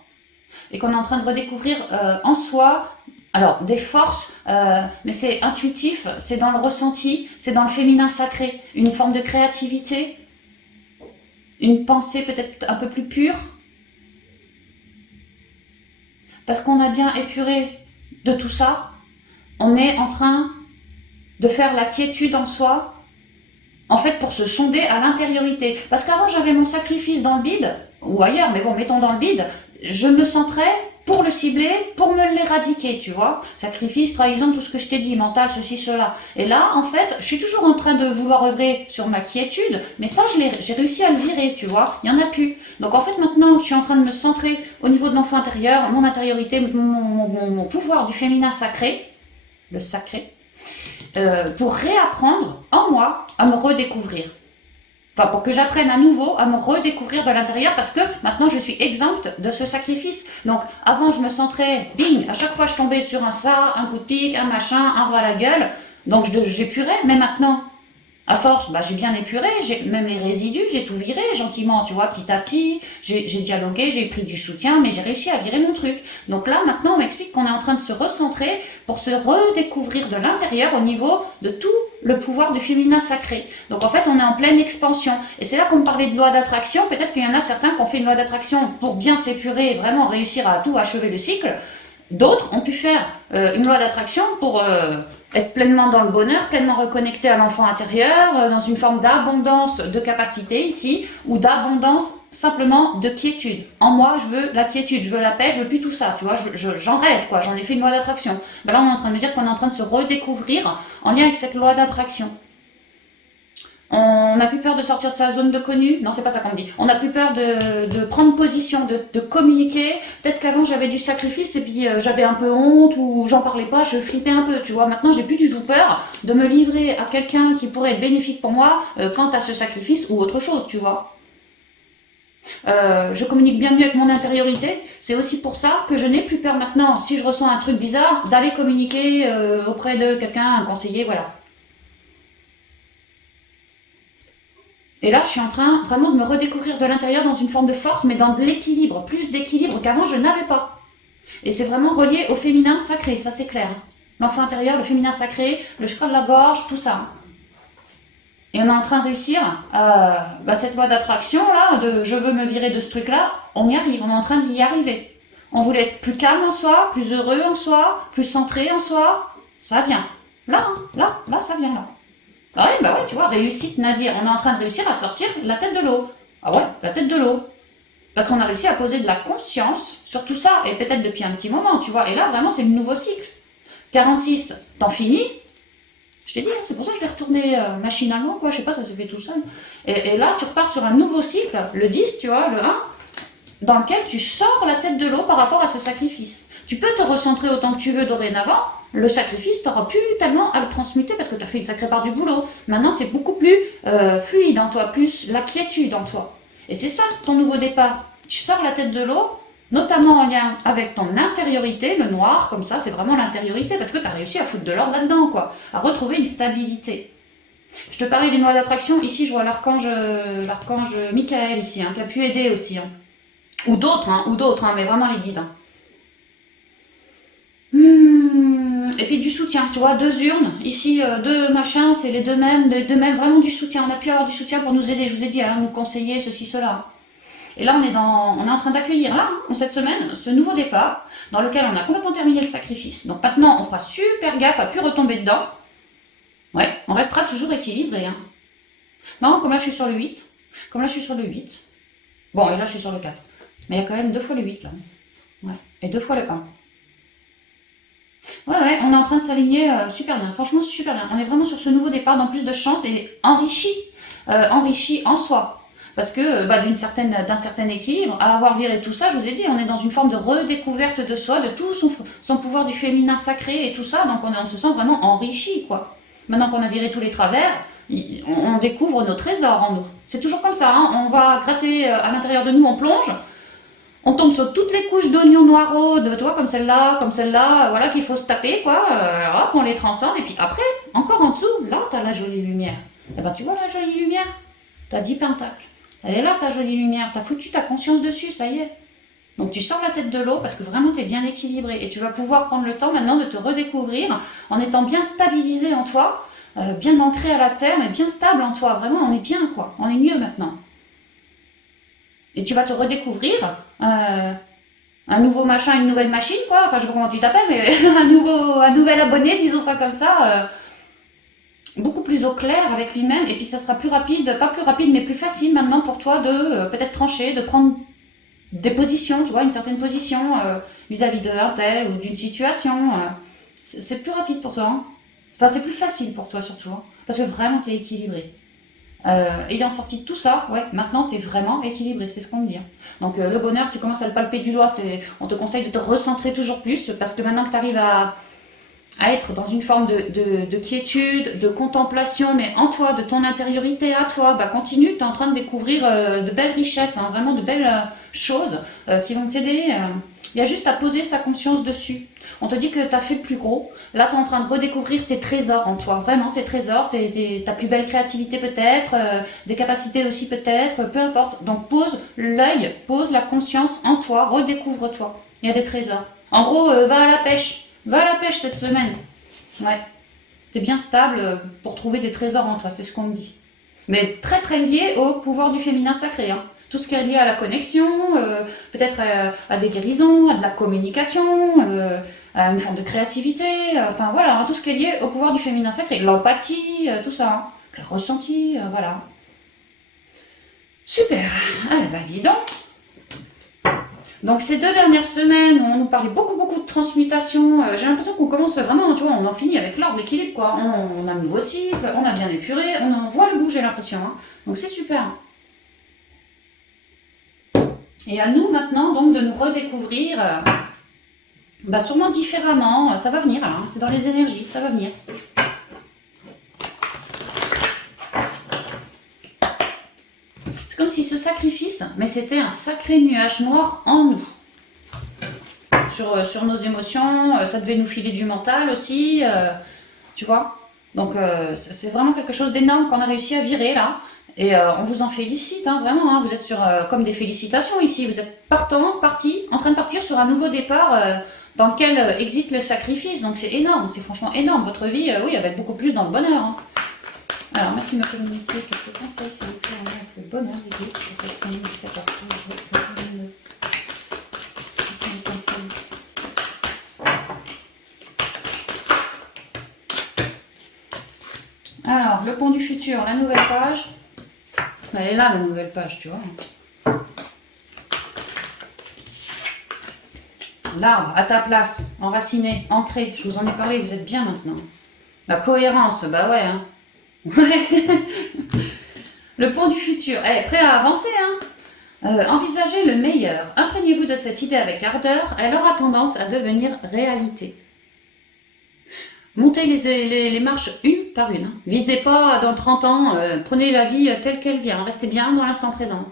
et qu'on est en train de redécouvrir en soi, alors des forces, mais c'est intuitif, c'est dans le ressenti, c'est dans le féminin sacré, une forme de créativité, une pensée peut-être un peu plus pure, parce qu'on a bien épuré de tout ça, on est en train de faire la quiétude en soi, en fait pour se sonder à l'intériorité. Parce qu'avant j'avais mon sacrifice dans le bide, ou ailleurs, mais bon, mettons dans le bide, je me centrais pour le cibler, pour me l'éradiquer, tu vois. Sacrifice, trahison, tout ce que je t'ai dit, mental, ceci, cela. Et là, en fait, je suis toujours en train de vouloir œuvrer sur ma quiétude, mais ça, j'ai réussi à le virer, tu vois. Il n'y en a plus. Donc en fait, maintenant, je suis en train de me centrer au niveau de l'enfant intérieur, mon intériorité, mon pouvoir du féminin sacré, le sacré, pour réapprendre en moi à me redécouvrir. Enfin, pour que j'apprenne à nouveau à me redécouvrir de l'intérieur parce que maintenant je suis exempte de ce sacrifice. Donc avant je me centrais, bing, à chaque fois je tombais sur un ça, un coup de pique, un machin, un ras à la gueule. Donc j'épurais, mais maintenant, à force, bah, j'ai bien épuré, même les résidus, j'ai tout viré gentiment, tu vois, petit à petit, j'ai dialogué, j'ai pris du soutien, mais j'ai réussi à virer mon truc. Donc là, maintenant, on m'explique qu'on est en train de se recentrer pour se redécouvrir de l'intérieur au niveau de tout le pouvoir du féminin sacré. Donc en fait, on est en pleine expansion. Et c'est là qu'on me parlait de loi d'attraction. Peut-être qu'il y en a certains qui ont fait une loi d'attraction pour bien s'épurer et vraiment réussir à tout achever le cycle. D'autres ont pu faire une loi d'attraction pour être pleinement dans le bonheur, pleinement reconnecté à l'enfant intérieur, dans une forme d'abondance de capacité ici, ou d'abondance simplement de quiétude. En moi, je veux la quiétude, je veux la paix, je veux plus tout ça, tu vois, j'en rêve, quoi, j'en ai fait une loi d'attraction. Ben là, on est en train de me dire qu'on est en train de se redécouvrir en lien avec cette loi d'attraction. On n'a plus peur de sortir de sa zone de connu. Non, c'est pas ça qu'on me dit. On n'a plus peur de prendre position, de communiquer. Peut-être qu'avant j'avais du sacrifice et puis j'avais un peu honte ou j'en parlais pas, je flippais un peu. Tu vois, maintenant j'ai plus du tout peur de me livrer à quelqu'un qui pourrait être bénéfique pour moi quant à ce sacrifice ou autre chose, tu vois. Je communique bien mieux avec mon intériorité. C'est aussi pour ça que je n'ai plus peur maintenant, si je ressens un truc bizarre, d'aller communiquer auprès de quelqu'un, un conseiller, voilà. Et là, je suis en train vraiment de me redécouvrir de l'intérieur dans une forme de force, mais dans de l'équilibre, plus d'équilibre qu'avant je n'avais pas. Et c'est vraiment relié au féminin sacré, ça c'est clair. L'enfant intérieur, le féminin sacré, le chakra de la gorge, tout ça. Et on est en train de réussir cette loi d'attraction, là, de je veux me virer de ce truc-là, on y arrive, on est en train d'y arriver. On voulait être plus calme en soi, plus heureux en soi, plus centré en soi. Ça vient. Là, hein, là, ça vient là. Ah ouais, bah ouais, tu vois, réussite, Nadir. On est en train de réussir à sortir la tête de l'eau. Ah ouais, la tête de l'eau. Parce qu'on a réussi à poser de la conscience sur tout ça, et peut-être depuis un petit moment, tu vois. Et là, vraiment, c'est le nouveau cycle. 46, t'en finis. Je t'ai dit, hein, c'est pour ça que je l'ai retourné machinalement, quoi. Je sais pas, ça s'est fait tout seul. Et là, tu repars sur un nouveau cycle, le 10, tu vois, le 1, dans lequel tu sors la tête de l'eau par rapport à ce sacrifice. Tu peux te recentrer autant que tu veux dorénavant. Le sacrifice, tu n'auras plus tellement à le transmuter parce que tu as fait une sacrée part du boulot. Maintenant, c'est beaucoup plus fluide en toi, plus la quiétude en toi. Et c'est ça ton nouveau départ. Tu sors la tête de l'eau, notamment en lien avec ton intériorité, le noir, comme ça, c'est vraiment l'intériorité, parce que tu as réussi à foutre de l'ordre là-dedans, quoi, à retrouver une stabilité. Je te parlais d'une loi d'attraction, ici je vois l'archange Michael, ici, hein, qui a pu aider aussi. Hein. Ou d'autres, mais vraiment les guides. Hein. Et puis du soutien, tu vois, 2 urnes, ici 2 machins, c'est les deux mêmes, vraiment du soutien. On a pu avoir du soutien pour nous aider, je vous ai dit, hein, nous conseiller, ceci, cela. Et là, on est en train d'accueillir, là, en cette semaine, ce nouveau départ, dans lequel on a complètement terminé le sacrifice. Donc maintenant, on fera super gaffe à plus retomber dedans. Ouais, on restera toujours équilibré. Hein. Non, comme là, je suis sur le 8. Bon, et là, je suis sur le 4. Mais il y a quand même 2 fois le 8, là. Ouais, et 2 fois le 1. Ouais, on est en train de s'aligner super bien. Franchement, super bien. On est vraiment sur ce nouveau départ dans plus de chance et enrichi en soi. Parce que d'un certain équilibre, à avoir viré tout ça, je vous ai dit, on est dans une forme de redécouverte de soi, de tout son pouvoir du féminin sacré et tout ça. Donc on se sent vraiment enrichi, quoi. Maintenant qu'on a viré tous les travers, on découvre nos trésors en nous. C'est toujours comme ça, hein. On va gratter à l'intérieur de nous, on plonge. On tombe sur toutes les couches d'oignons noiraudes, tu vois, comme celle-là, voilà, qu'il faut se taper, quoi. Hop, on les transcende. Et puis après, encore en dessous, là, t'as la jolie lumière. Et ben, tu vois la jolie lumière? T'as 10 pentacles. Elle est là, ta jolie lumière. T'as foutu ta conscience dessus, ça y est. Donc tu sors la tête de l'eau parce que vraiment tu es bien équilibré. Et tu vas pouvoir prendre le temps maintenant de te redécouvrir en étant bien stabilisé en toi, bien ancré à la terre, mais bien stable en toi. Vraiment, on est bien, quoi. On est mieux maintenant. Et tu vas te redécouvrir un nouveau machin, une nouvelle machine, quoi. Enfin, je sais pas comment tu t'appelles, mais un nouvel abonné, disons ça comme ça. Beaucoup plus au clair avec lui-même. Et puis ça sera plus rapide, pas plus rapide, mais plus facile maintenant pour toi de peut-être trancher, de prendre des positions, tu vois, une certaine position vis-à-vis d'un tel ou d'une situation. C'est plus rapide pour toi. Hein. Enfin, c'est plus facile pour toi surtout. Hein, parce que vraiment, tu es équilibré. Ayant sorti tout ça, ouais, maintenant tu es vraiment équilibré, c'est ce qu'on me dit. Donc le bonheur, tu commences à le palper du doigt, on te conseille de te recentrer toujours plus, parce que maintenant que tu arrives à être dans une forme de quiétude, de contemplation, mais en toi, de ton intériorité à toi, bah continue, tu es en train de découvrir de belles richesses, hein, vraiment de belles choses qui vont t'aider. Il y a juste à poser sa conscience dessus. On te dit que tu as fait le plus gros. Là, tu es en train de redécouvrir tes trésors en toi, vraiment tes trésors, ta plus belle créativité peut-être, des capacités aussi peut-être, peu importe. Donc pose l'œil, pose la conscience en toi, redécouvre-toi. Il y a des trésors. En gros, va à la pêche. Va à la pêche cette semaine. Ouais. T'es bien stable pour trouver des trésors en toi, c'est ce qu'on me dit. Mais très très lié au pouvoir du féminin sacré. Hein. Tout ce qui est lié à la connexion, peut-être à des guérisons, à de la communication, à une forme de créativité. Enfin voilà, hein, tout ce qui est lié au pouvoir du féminin sacré. L'empathie, tout ça. Hein. Le ressenti, voilà. Super. Ah bah dis donc. Donc ces 2 dernières semaines, on nous parlait beaucoup de transmutation. J'ai l'impression qu'on commence vraiment, tu vois, on en finit avec l'ordre, l'équilibre, quoi. On a un nouveau cycle, on a bien épuré, on en voit le bout, j'ai l'impression. Hein. Donc c'est super. Et à nous maintenant, donc, de nous redécouvrir, sûrement différemment. Ça va venir, hein. C'est dans les énergies, ça va venir. C'est comme si ce sacrifice, mais c'était un sacré nuage noir en nous. Sur nos émotions, ça devait nous filer du mental aussi, tu vois. Donc c'est vraiment quelque chose d'énorme qu'on a réussi à virer là. Et on vous en félicite, hein, vraiment. Hein, vous êtes sur comme des félicitations ici. Vous êtes en train de partir sur un nouveau départ dans lequel existe le sacrifice. Donc c'est énorme, c'est franchement énorme. Votre vie, oui, elle va être beaucoup plus dans le bonheur. Hein. Alors, merci de me communiquer quelques conseils, s'il vous plaît, en lien avec le bonheur et Dieu, pour cette semaine de 14 Alors, le pont du futur, la nouvelle page. Elle est là, la nouvelle page, tu vois. L'arbre, à ta place, enraciné, ancré. Je vous en ai parlé, vous êtes bien maintenant. La cohérence, bah ouais. Hein. Le pont du futur. Prêt à avancer, hein. Envisagez le meilleur. Imprégnez-vous de cette idée avec ardeur. Elle aura tendance à devenir réalité. Montez les marches une par une. Visez pas dans 30 ans. Prenez la vie telle qu'elle vient. Restez bien dans l'instant présent.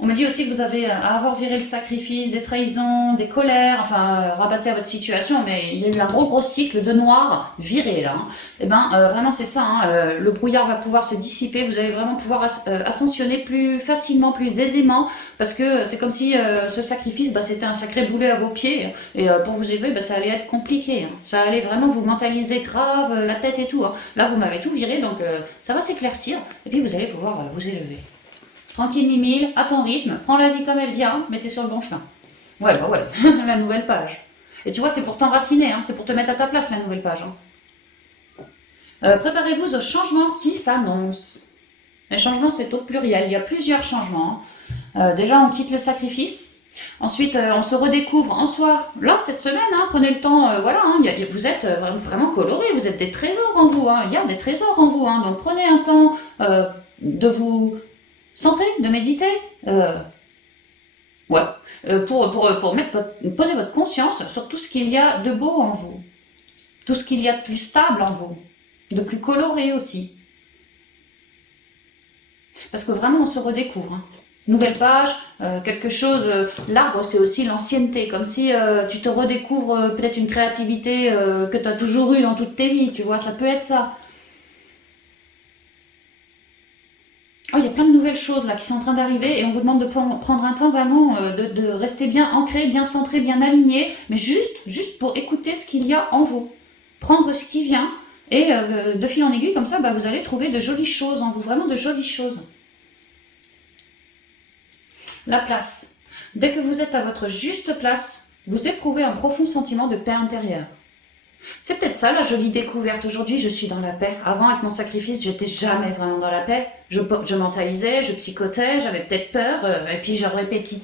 On me dit aussi que vous avez à avoir viré le sacrifice, des trahisons, des colères, enfin, rabattez à votre situation, mais il y a eu un gros cycle de noir viré là. Hein. Et ben, vraiment c'est ça, hein, le brouillard va pouvoir se dissiper, vous allez vraiment pouvoir ascensionner plus facilement, plus aisément, parce que c'est comme si ce sacrifice, bah, c'était un sacré boulet à vos pieds, et pour vous élever, bah, ça allait être compliqué. Hein. Ça allait vraiment vous mentaliser grave, la tête et tout. Hein. Là, vous m'avez tout viré, donc ça va s'éclaircir, et puis vous allez pouvoir vous élever. Tranquille Mimile, à ton rythme, prends la vie comme elle vient, mais t'es sur le bon chemin. Ouais, bah ouais, la nouvelle page. Et tu vois, c'est pour t'enraciner, hein, c'est pour te mettre à ta place la nouvelle page. Hein. Préparez-vous au changement qui s'annonce. Les changements, c'est au pluriel, il y a plusieurs changements. Déjà, on quitte le sacrifice. Ensuite, on se redécouvre en soi. Là, cette semaine, hein, prenez le temps, voilà, hein, vous êtes vraiment coloré, vous êtes des trésors en vous, hein, il y a des trésors en vous. Hein, donc, prenez un temps de vous centrer, de méditer, poser votre conscience sur tout ce qu'il y a de beau en vous, tout ce qu'il y a de plus stable en vous, de plus coloré aussi. Parce que vraiment, on se redécouvre. Hein. Nouvelle page, quelque chose, l'arbre c'est aussi l'ancienneté, comme si tu te redécouvres peut-être une créativité que tu as toujours eue dans toute tes vies, tu vois, ça peut être ça. Oh, il y a plein de nouvelles choses là qui sont en train d'arriver et on vous demande de prendre un temps vraiment de rester bien ancré, bien centré, bien aligné, mais juste pour écouter ce qu'il y a en vous. Prendre ce qui vient et de fil en aiguille, comme ça, bah, vous allez trouver de jolies choses en vous, vraiment de jolies choses. La place. Dès que vous êtes à votre juste place, vous éprouvez un profond sentiment de paix intérieure. C'est peut-être ça la jolie découverte. Aujourd'hui, je suis dans la paix. Avant, avec mon sacrifice, j'étais jamais vraiment dans la paix. Je mentalisais, je psychotais, j'avais peut-être peur, et puis je répétais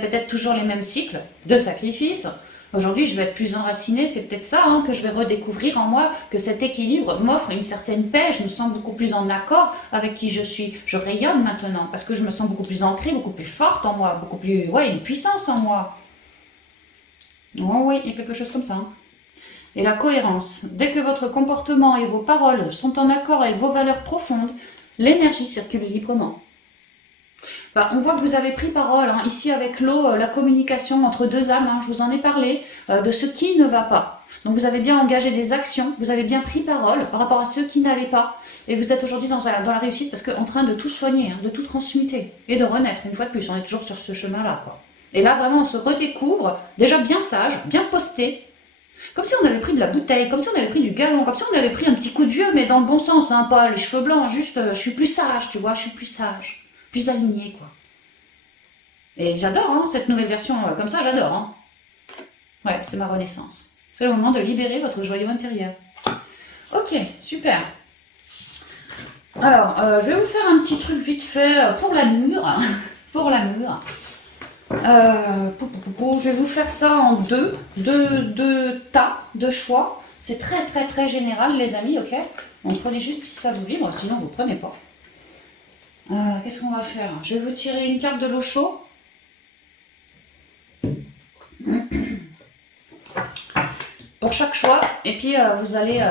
peut-être toujours les mêmes cycles de sacrifice. Aujourd'hui, je vais être plus enracinée, c'est peut-être ça hein, que je vais redécouvrir en moi, que cet équilibre m'offre une certaine paix, je me sens beaucoup plus en accord avec qui je suis. Je rayonne maintenant, parce que je me sens beaucoup plus ancrée, beaucoup plus forte en moi, beaucoup plus, une puissance en moi. Oh oui, il y a quelque chose comme ça. Hein. Et la cohérence. Dès que votre comportement et vos paroles sont en accord avec vos valeurs profondes, l'énergie circule librement. Bah, on voit que vous avez pris parole, hein, ici avec l'eau, la communication entre deux âmes, hein, je vous en ai parlé, de ce qui ne va pas. Donc vous avez bien engagé des actions, vous avez bien pris parole par rapport à ceux qui n'allaient pas. Et vous êtes aujourd'hui dans la réussite parce qu'en train de tout soigner, hein, de tout transmuter et de renaître une fois de plus. On est toujours sur ce chemin-là, quoi. Et là, vraiment, on se redécouvre, déjà bien sage, bien posté, comme si on avait pris de la bouteille, comme si on avait pris du galon, comme si on avait pris un petit coup de vieux, mais dans le bon sens, hein, pas les cheveux blancs, juste je suis plus sage, tu vois, je suis plus sage, plus alignée, quoi. Et j'adore hein, cette nouvelle version, comme ça, j'adore. Hein. Ouais, c'est ma renaissance. C'est le moment de libérer votre joyau intérieur. Ok, super. Alors, je vais vous faire un petit truc vite fait pour l'amour. Pour l'amour. Je vais vous faire ça en deux tas, deux choix. C'est très général les amis, ok? Donc prenez juste si ça vous vibre, sinon vous prenez pas. Qu'est-ce qu'on va faire? Je vais vous tirer une carte de l'eau chaude. Pour chaque choix, et puis vous allez,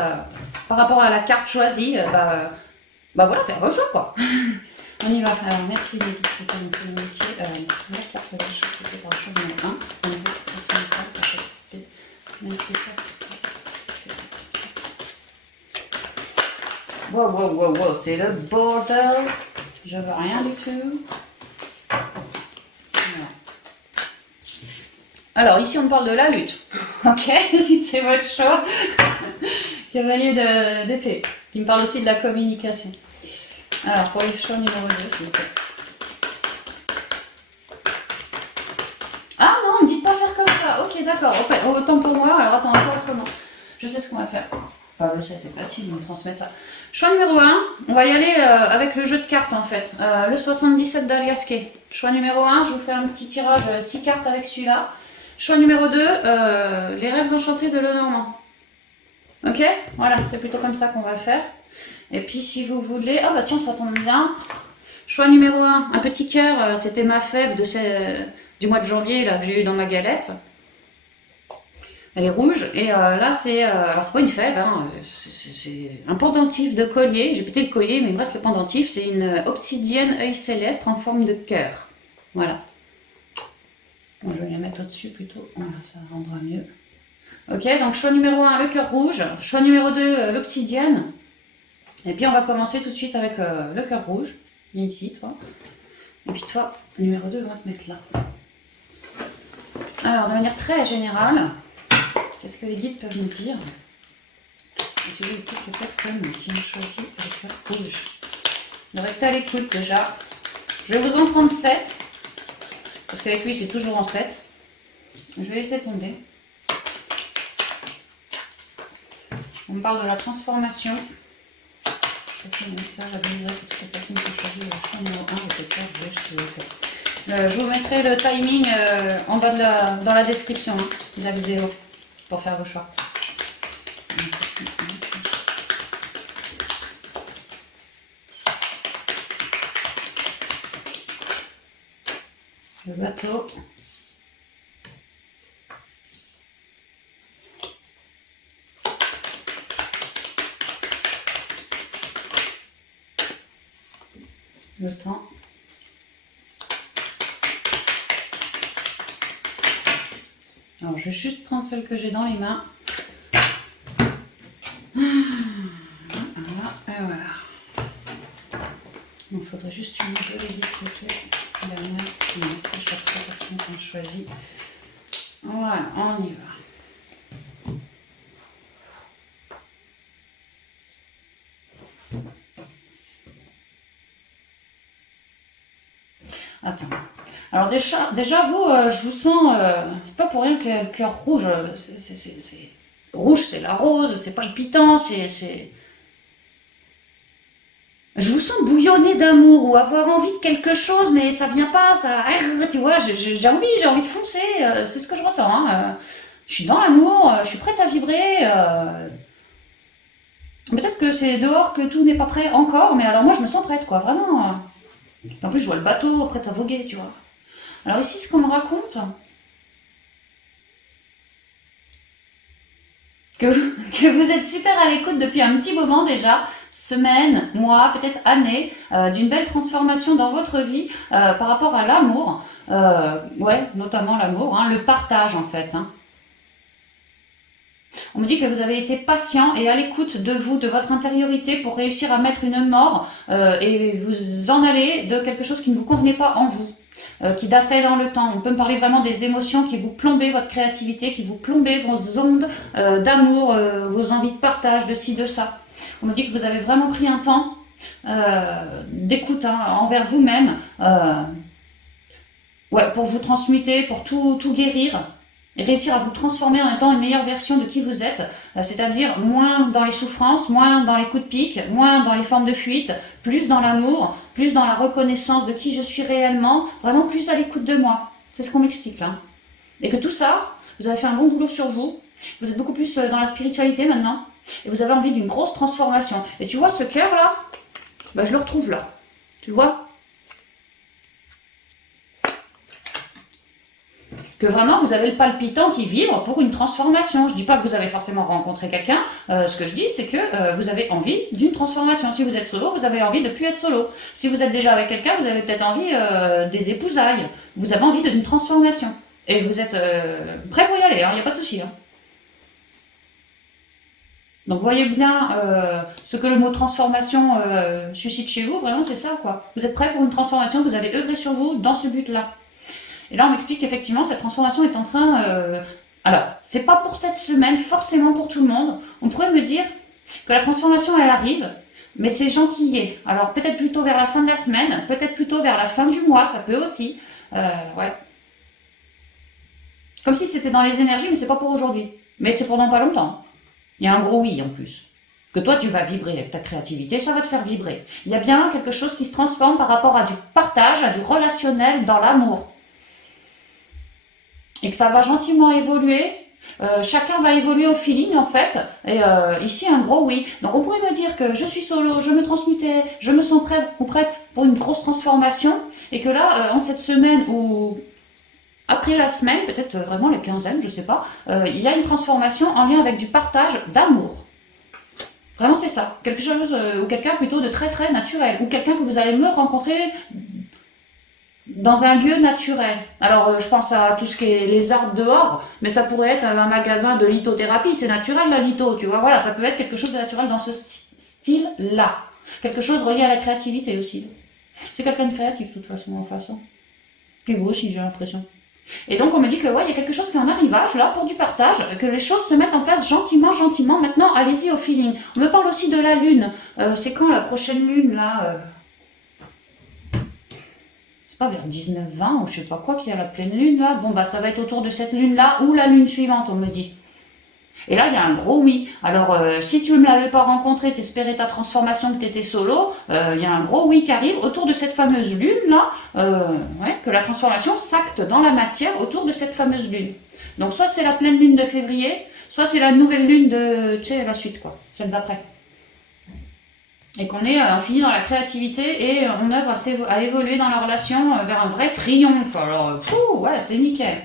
par rapport à la carte choisie, bah voilà, faire vos choix quoi. On y va. Alors, merci Lily de nous communiquer la carte de choix qui était dans le choix numéro 1. On va sortir une carte pour cette semaine spéciale. Wow, c'est le bordel. Je veux rien du tout. Voilà. Alors, ici, on parle de la lutte. Ok, si c'est votre choix. Cavalier d'épée, qui me parle aussi de la communication. Alors, pour les choix numéro 2, s'il vous plaît. Ah non, ne dites pas faire comme ça. Ok, d'accord. Autant pour moi. Alors, attends, on va faire autrement. Je sais ce qu'on va faire. Enfin, je sais, c'est facile de me transmettre ça. Choix numéro 1, on va y aller avec le jeu de cartes, en fait. Le 77 d'Aliasqué. Choix numéro 1, je vous fais un petit tirage 6 cartes avec celui-là. Choix numéro 2, les rêves enchantés de Lenormand. Ok, voilà, c'est plutôt comme ça qu'on va faire. Et puis si vous voulez... Ah bah tiens, ça tombe bien. Choix numéro 1, un petit cœur, c'était ma fève du mois de janvier là, que j'ai eu dans ma galette. Elle est rouge. Et là, c'est... alors c'est pas une fève, hein, c'est un pendentif de collier. J'ai pété le collier, mais il me reste le pendentif. C'est une obsidienne œil céleste en forme de cœur. Voilà. Bon, je vais les mettre au-dessus plutôt. Voilà, ça rendra mieux. Ok, donc choix numéro 1, le cœur rouge. Choix numéro 2, l'obsidienne. Et puis on va commencer tout de suite avec le cœur rouge. Viens ici, toi. Et puis toi, numéro 2, on va te mettre là. Alors, de manière très générale, qu'est-ce que les guides peuvent nous dire? J'ai eu quelques personnes qui ont choisi le cœur rouge. De rester à l'écoute déjà. Je vais vous en prendre 7. Parce qu'avec lui, c'est toujours en 7. Je vais laisser tomber. On me parle de la transformation. Je vous mettrai le timing en bas dans la description de la vidéo pour faire vos choix. Le bateau. Le temps. Alors, je vais juste prendre celle que j'ai dans les mains. Voilà, et voilà. Il faudrait juste une jolie photo. Dernière, ça, chaque fois, personne qu'on choisit. Voilà, on y va. Attends. Alors déjà vous, je vous sens, c'est pas pour rien que le cœur rouge, rouge, c'est la rose, c'est palpitant, je vous sens bouillonner d'amour ou avoir envie de quelque chose, mais ça vient pas, ça, tu vois, j'ai envie de foncer, c'est ce que je ressens. Hein. Je suis dans l'amour, je suis prête à vibrer. Peut-être que c'est dehors que tout n'est pas prêt encore, mais alors moi je me sens prête, quoi, vraiment. En plus, je vois le bateau prêt à voguer, tu vois. Alors ici, ce qu'on me raconte, que vous êtes super à l'écoute depuis un petit moment déjà, semaines, mois, peut-être années, d'une belle transformation dans votre vie par rapport à l'amour, ouais, notamment l'amour, hein, le partage en fait. Hein. On me dit que vous avez été patient et à l'écoute de vous, de votre intériorité pour réussir à mettre une mort et vous en aller de quelque chose qui ne vous convenait pas en vous. Qui datait dans le temps. On peut me parler vraiment des émotions qui vous plombaient votre créativité, qui vous plombaient vos ondes d'amour, vos envies de partage, de ci, de ça. On me dit que vous avez vraiment pris un temps d'écoute hein, envers vous-même ouais, pour vous transmuter, pour tout guérir et réussir à vous transformer en étant une meilleure version de qui vous êtes, c'est-à-dire moins dans les souffrances, moins dans les coups de pique, moins dans les formes de fuite, plus dans l'amour, plus dans la reconnaissance de qui je suis réellement, vraiment plus à l'écoute de moi. C'est ce qu'on m'explique là. Et que tout ça, vous avez fait un bon boulot sur vous, vous êtes beaucoup plus dans la spiritualité maintenant, et vous avez envie d'une grosse transformation. Et tu vois ce cœur là, bah, je le retrouve là. Tu le vois ? Que vraiment vous avez le palpitant qui vibre pour une transformation. Je ne dis pas que vous avez forcément rencontré quelqu'un, ce que je dis c'est que vous avez envie d'une transformation. Si vous êtes solo, vous avez envie de ne plus être solo. Si vous êtes déjà avec quelqu'un, vous avez peut-être envie des épousailles. Vous avez envie d'une transformation. Et vous êtes prêt pour y aller, il n'y a pas de souci. Hein. Donc voyez bien ce que le mot transformation suscite chez vous, vraiment c'est ça quoi. Vous êtes prêt pour une transformation, vous avez œuvré sur vous dans ce but-là. Et là, on m'explique qu'effectivement, cette transformation est en train... Alors, c'est pas pour cette semaine, forcément pour tout le monde. On pourrait me dire, Que la transformation, elle arrive, mais c'est gentillet. Alors peut-être plutôt vers la fin de la semaine, peut-être plutôt vers la fin du mois, ça peut aussi. Ouais. Comme si c'était dans les énergies, mais c'est pas pour aujourd'hui. Mais c'est pendant pas longtemps. Il y a un gros oui en plus. Que toi, tu vas vibrer avec ta créativité, ça va te faire vibrer. Il y a bien quelque chose qui se transforme par rapport à du partage, à du relationnel dans l'amour. Et que ça va gentiment évoluer. Chacun va évoluer au feeling en fait. Et ici, un gros oui. Donc on pourrait me dire que je suis solo, je me transmutais, je me sens prête ou prête pour une grosse transformation. Et que là, en cette semaine ou après la semaine, peut-être vraiment les quinzaines, je sais pas, il y a une transformation en lien avec du partage d'amour. Vraiment, c'est ça. Quelque chose, ou quelqu'un plutôt de très très naturel. Ou quelqu'un que vous allez me rencontrer dans un lieu naturel. Alors, je pense à tout ce qui est les arbres dehors, mais ça pourrait être un magasin de lithothérapie. C'est naturel la litho, tu vois. Voilà, ça peut être quelque chose de naturel dans ce style-là. Quelque chose relié à la créativité aussi. C'est quelqu'un de créatif, de toute façon, en face. Hein. Puis vous aussi, j'ai l'impression. Et donc on me dit que ouais, il y a quelque chose qui est en arrivage là pour du partage, que les choses se mettent en place gentiment, gentiment. Maintenant, allez-y au feeling. On me parle aussi de la lune. C'est quand la prochaine lune là C'est pas vers 19-20 ou je sais pas quoi qu'il y a la pleine lune là. Bon bah ça va être autour de cette lune là ou la lune suivante, on me dit. Et là, il y a un gros oui. Alors, si tu ne l'avais pas rencontré, t'espérais ta transformation, que tu étais solo, il y a un gros oui qui arrive autour de cette fameuse lune-là, ouais, que la transformation s'acte dans la matière autour de cette fameuse lune. Donc, soit c'est la pleine lune de février, soit c'est la nouvelle lune de, tu sais, la suite, quoi, celle d'après. Et qu'on est fini dans la créativité et on œuvre à évoluer dans la relation vers un vrai triomphe. Alors, ouais, c'est nickel.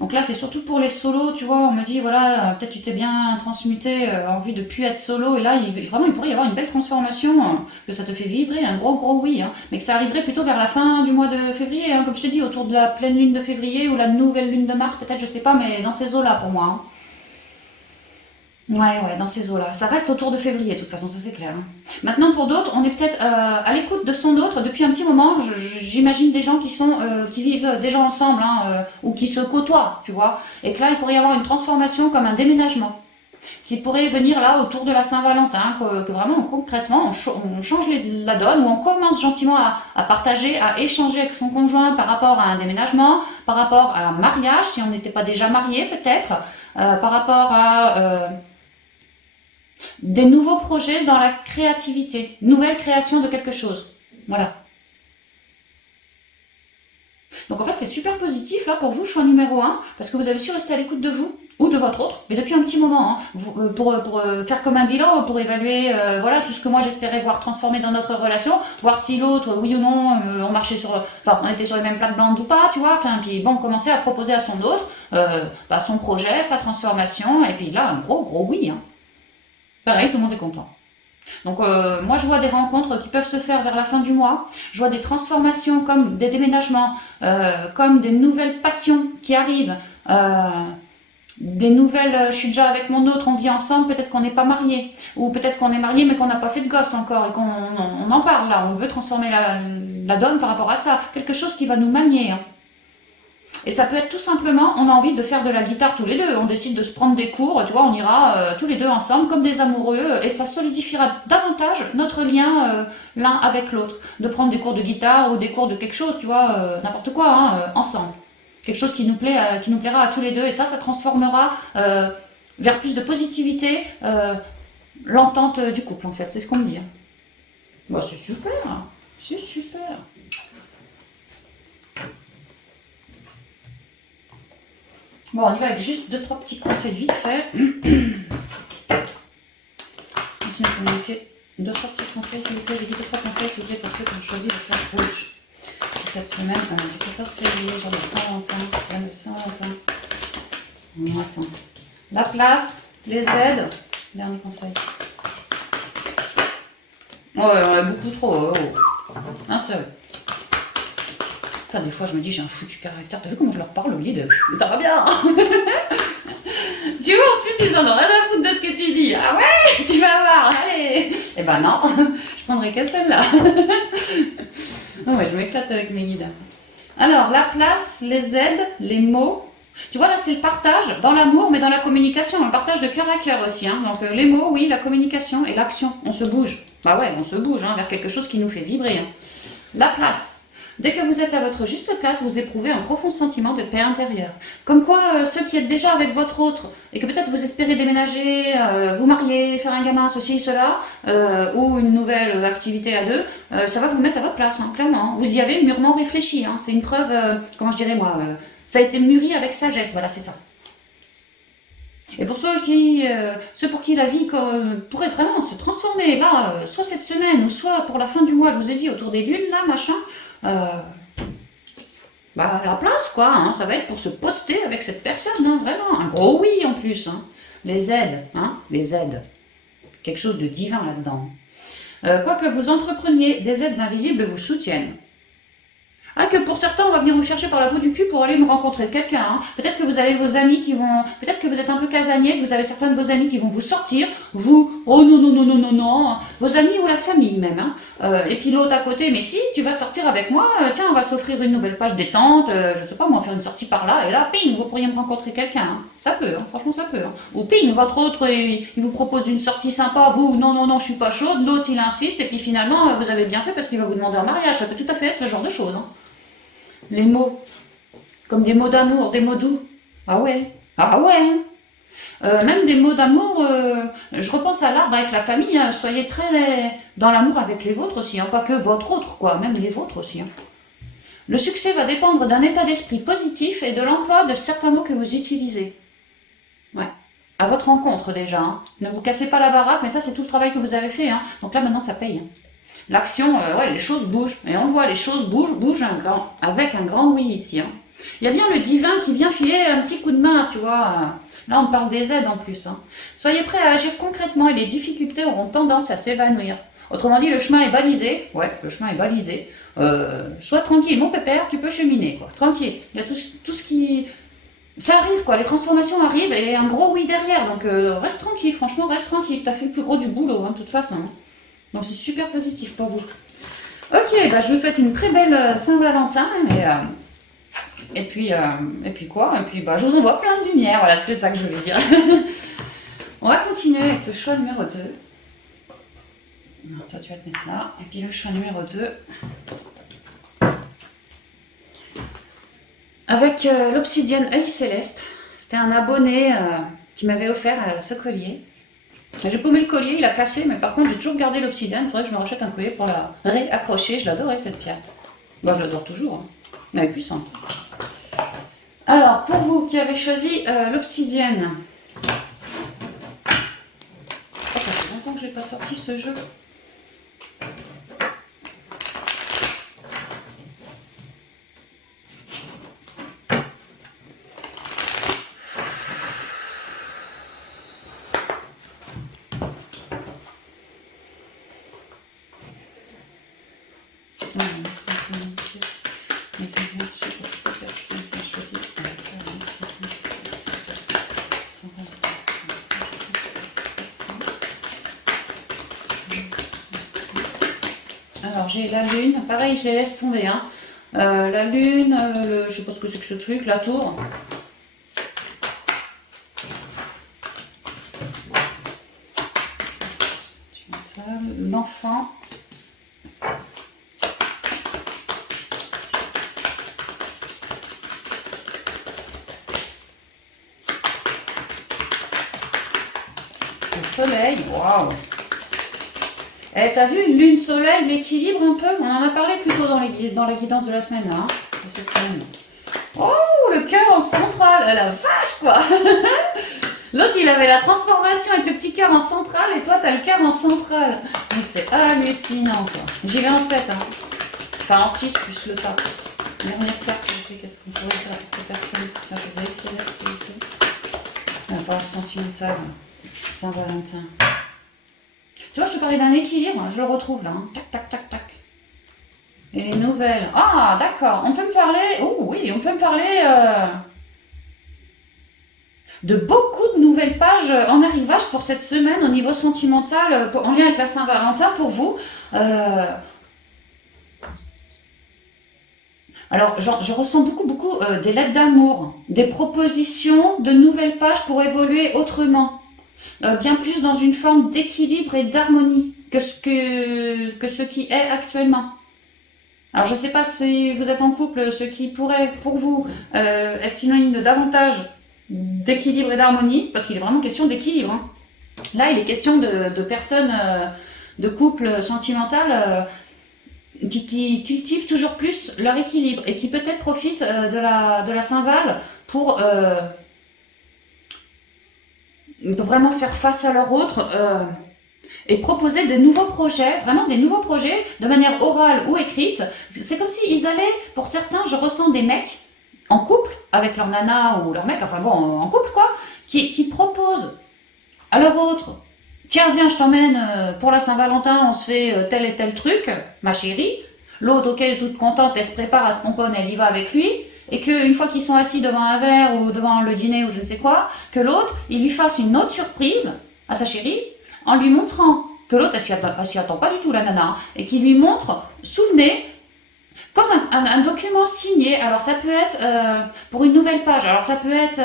Donc là, c'est surtout pour les solos, tu vois, on me dit, voilà, peut-être tu t'es bien transmuté en vue de plus être solo, et là, vraiment, il pourrait y avoir une belle transformation, que ça te fait vibrer, un gros oui, hein, mais que ça arriverait plutôt vers la fin du mois de février, hein, comme je t'ai dit, autour de la pleine lune de février ou la nouvelle lune de mars, peut-être, je sais pas, mais dans ces eaux-là pour moi. Hein. Ouais, dans ces eaux-là. Ça reste autour de février, de toute façon, ça c'est clair. Hein. Maintenant, pour d'autres, on est peut-être à l'écoute de son autre depuis un petit moment. J'imagine des gens qui vivent déjà ensemble, hein, ou qui se côtoient, tu vois. Et que là, il pourrait y avoir une transformation comme un déménagement, qui pourrait venir là autour de la Saint-Valentin, que vraiment, concrètement, on change la donne, ou on commence gentiment à partager, à échanger avec son conjoint par rapport à un déménagement, par rapport à un mariage, si on n'était pas déjà marié peut-être, par rapport à des nouveaux projets dans la créativité, nouvelle création de quelque chose. Voilà. Donc en fait, c'est super positif là pour vous, choix numéro 1, parce que vous avez su rester à l'écoute de vous ou de votre autre, mais depuis un petit moment, hein, pour faire comme un bilan, pour évaluer voilà, tout ce que moi j'espérais voir transformer dans notre relation, voir si l'autre, oui ou non, on marchait on était sur les mêmes plates blanches ou pas, tu vois, enfin, puis bon, commencer à proposer à son autre son projet, sa transformation, et puis là, un gros oui, hein. Pareil, tout le monde est content. Donc moi je vois des rencontres qui peuvent se faire vers la fin du mois, je vois des transformations comme des déménagements, comme des nouvelles passions qui arrivent, des nouvelles, je suis déjà avec mon autre, on vit ensemble, peut-être qu'on n'est pas marié, ou peut-être qu'on est marié mais qu'on n'a pas fait de gosse encore et qu'on en parle là, on veut transformer la donne par rapport à ça, quelque chose qui va nous manier. Hein. Et ça peut être tout simplement, on a envie de faire de la guitare tous les deux, on décide de se prendre des cours, tu vois, on ira tous les deux ensemble comme des amoureux et ça solidifiera davantage notre lien l'un avec l'autre. De prendre des cours de guitare ou des cours de quelque chose, tu vois, n'importe quoi, hein, ensemble. Quelque chose qui nous plaira à tous les deux et ça transformera vers plus de positivité l'entente du couple en fait, c'est ce qu'on me dit. Bah, c'est super, c'est super. Bon, on y va avec juste 2-3 petits conseils vite fait. Sinon, il faut manquer 2-3 petits conseils, s'il vous plaît. J'ai dit 2-3 conseils, s'il vous plaît, pour ceux qui ont choisi de faire rouge. Pour cette semaine, du 14 février, jour de Saint-Valentin, de Saint-Valentin. Bon, attends. La place, les aides. Dernier conseil. Ouais, on a beaucoup trop. Un seul. Putain, des fois, je me dis, j'ai un foutu caractère. T'as vu comment je leur parle au lieu de... Ça va bien. Tu vois, en plus, ils en ont rien à foutre de ce que tu dis. Ah ouais, tu vas voir, allez. Eh ben non, je prendrai que celle-là. Non, ouais, je m'éclate avec mes guides. Alors, la place, les aides, les mots, Tu vois, là, c'est le partage dans l'amour, mais dans la communication, le partage de cœur à cœur aussi. Hein. Donc, les mots, oui, la communication et l'action. On se bouge. Bah ouais, on se bouge hein, vers quelque chose qui nous fait vibrer. Hein. La place. Dès que vous êtes à votre juste place, vous éprouvez un profond sentiment de paix intérieure. Comme quoi, ceux qui êtes déjà avec votre autre, et que peut-être vous espérez déménager, vous marier, faire un gamin, ceci, cela, ou une nouvelle activité à deux, ça va vous mettre à votre place, hein, clairement. Vous y avez mûrement réfléchi. Hein. C'est une preuve, comment je dirais moi, ça a été mûri avec sagesse, voilà, c'est ça. Et pour ceux pour qui la vie pourrait vraiment se transformer, là, soit cette semaine, ou soit pour la fin du mois, je vous ai dit, autour des lunes, là, machin, euh, bah, la place, quoi, hein, ça va être pour se poster avec cette personne, hein, vraiment, un gros oui en plus, hein. Les aides, hein, les aides, quelque chose de divin là-dedans. Quoi que vous entrepreniez, des aides invisibles vous soutiennent. Ah, que pour certains, on va venir vous chercher par la bout du cul pour aller me rencontrer quelqu'un. Hein. Peut-être que vous avez vos amis qui vont... Peut-être que vous êtes un peu casanier, que vous avez certains de vos amis qui vont vous sortir. Vous, oh non, non, non, non, non, non. Vos amis ou la famille même. Hein. Et puis l'autre à côté, mais si, tu vas sortir avec moi, tiens, on va s'offrir une nouvelle page détente, je sais pas, moi, faire une sortie par là, et là, ping, vous pourriez me rencontrer quelqu'un. Hein. Ça peut, hein, franchement, ça peut. Hein. Ou ping, votre autre, il vous propose une sortie sympa, vous, non, non, non, je suis pas chaude, l'autre, il insiste, et puis finalement, vous avez bien fait parce qu'il va vous demander un mariage. Ça peut tout à fait être ce genre de choses. Hein. Les mots, comme des mots d'amour, des mots doux. Ah ouais, ah ouais. Même des mots d'amour, je repense à l'arbre avec la famille, hein, soyez très dans l'amour avec les vôtres aussi, hein, pas que votre autre, quoi, même les vôtres aussi. Hein. Le succès va dépendre d'un état d'esprit positif et de l'emploi de certains mots que vous utilisez. Ouais. À votre rencontre déjà. Hein. Ne vous cassez pas la baraque, mais ça c'est tout le travail que vous avez fait. Hein. Donc là maintenant ça paye. Hein. L'action, ouais, les choses bougent. Et on le voit, les choses bougent avec un grand oui ici. Hein. Il y a bien le divin qui vient filer un petit coup de main, tu vois. Là, on parle des aides en plus. Hein. Soyez prêts à agir concrètement et les difficultés auront tendance à s'évanouir. Autrement dit, le chemin est balisé. Ouais, le chemin est balisé. Sois tranquille, mon pépère, tu peux cheminer, quoi. Tranquille. Il y a tout ce qui... Ça arrive, quoi. Les transformations arrivent et un gros oui derrière. Donc, reste tranquille, franchement, reste tranquille. T'as fait le plus gros du boulot, hein, de toute façon. Hein. Donc c'est super positif pour vous. Ok, bah je vous souhaite une très belle Saint-Valentin et puis quoi. Et puis bah je vous envoie plein de lumière, voilà, c'est ça que je voulais dire. On va continuer avec le choix numéro 2. Toi tu vas te mettre là. Et puis le choix numéro 2. Avec l'obsidienne œil céleste. C'était un abonné qui m'avait offert ce collier. J'ai paumé le collier, il a cassé, mais par contre j'ai toujours gardé l'obsidienne. Il faudrait que je me rachète un collier pour la réaccrocher. Je l'adorais cette pierre. Moi je l'adore toujours. Hein. Elle est puissante. Alors pour vous qui avez choisi l'obsidienne. Oh, ça fait longtemps que je n'ai pas sorti ce jeu. Alors j'ai la lune, pareil je les laisse tomber. Hein. La lune, je sais pas ce que c'est que ce truc, la tour. L'enfant. Le soleil, waouh! Eh, t'as vu, lune, soleil, l'équilibre un peu? On en a parlé plus tôt dans la guidance de la semaine, là, hein, de cette semaine. Oh, le cœur en centrale, la vache, quoi! L'autre, il avait la transformation avec le petit cœur en centrale, et toi, t'as le cœur en centrale. Mais c'est hallucinant, quoi. J'y vais en 7, hein. Enfin, en 6 plus le pape. Dernière carte, qu'est-ce qu'on pourrait faire pour ces personnes? La vous céleste, s'il vous plaît. On va voir sentimental. Saint-Valentin. Tu vois, je te parlais d'un équilibre, je le retrouve là. Hein. Tac, tac, tac, tac. Et les nouvelles. Ah, d'accord. On peut me parler. Oh oui, on peut me parler de beaucoup de nouvelles pages en arrivage pour cette semaine au niveau sentimental, en lien avec la Saint-Valentin pour vous. Alors, je ressens beaucoup des lettres d'amour, des propositions de nouvelles pages pour évoluer autrement, bien plus dans une forme d'équilibre et d'harmonie que ce qui est actuellement. Alors, je ne sais pas si vous êtes en couple, ce qui pourrait pour vous être synonyme de davantage d'équilibre et d'harmonie, parce qu'il est vraiment question d'équilibre, hein. Là, il est question de personnes, de couples sentimentales qui cultivent toujours plus leur équilibre et qui peut-être profitent de la Saint-Val pour vraiment faire face à leur autre et proposer de nouveaux projets, vraiment des nouveaux projets de manière orale ou écrite. C'est comme s'ils allaient, pour certains, je ressens des mecs en couple avec leur nana ou leur mec, enfin bon, en couple quoi, qui proposent à leur autre: tiens, viens, je t'emmène pour la Saint-Valentin, on se fait tel et tel truc, ma chérie. L'autre, ok, toute contente, elle se prépare, elle se pomponne, elle y va avec lui. Et qu'une fois qu'ils sont assis devant un verre ou devant le dîner ou je ne sais quoi, que l'autre, il lui fasse une autre surprise à sa chérie en lui montrant que l'autre, elle s'y attend pas du tout, la nana, hein, et qui lui montre sous le nez comme un document signé. Alors ça peut être pour une nouvelle page, alors ça peut être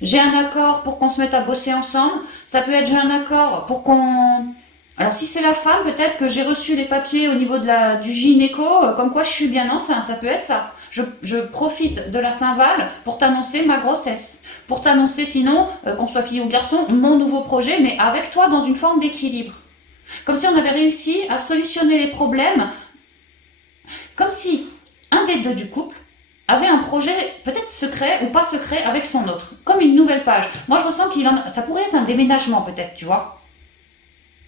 j'ai un accord pour qu'on se mette à bosser ensemble. Ça peut être j'ai un accord pour qu'on... Alors si c'est la femme, peut-être que j'ai reçu les papiers au niveau du gynéco, comme quoi je suis bien enceinte. Ça peut être ça. Je profite de la Saint-Val pour t'annoncer ma grossesse. Pour t'annoncer sinon, qu'on soit fille ou garçon, mon nouveau projet, mais avec toi dans une forme d'équilibre. Comme si on avait réussi à solutionner les problèmes, comme si un des deux du couple avait un projet peut-être secret ou pas secret avec son autre, comme une nouvelle page. Moi, je ressens ça pourrait être un déménagement peut-être, tu vois.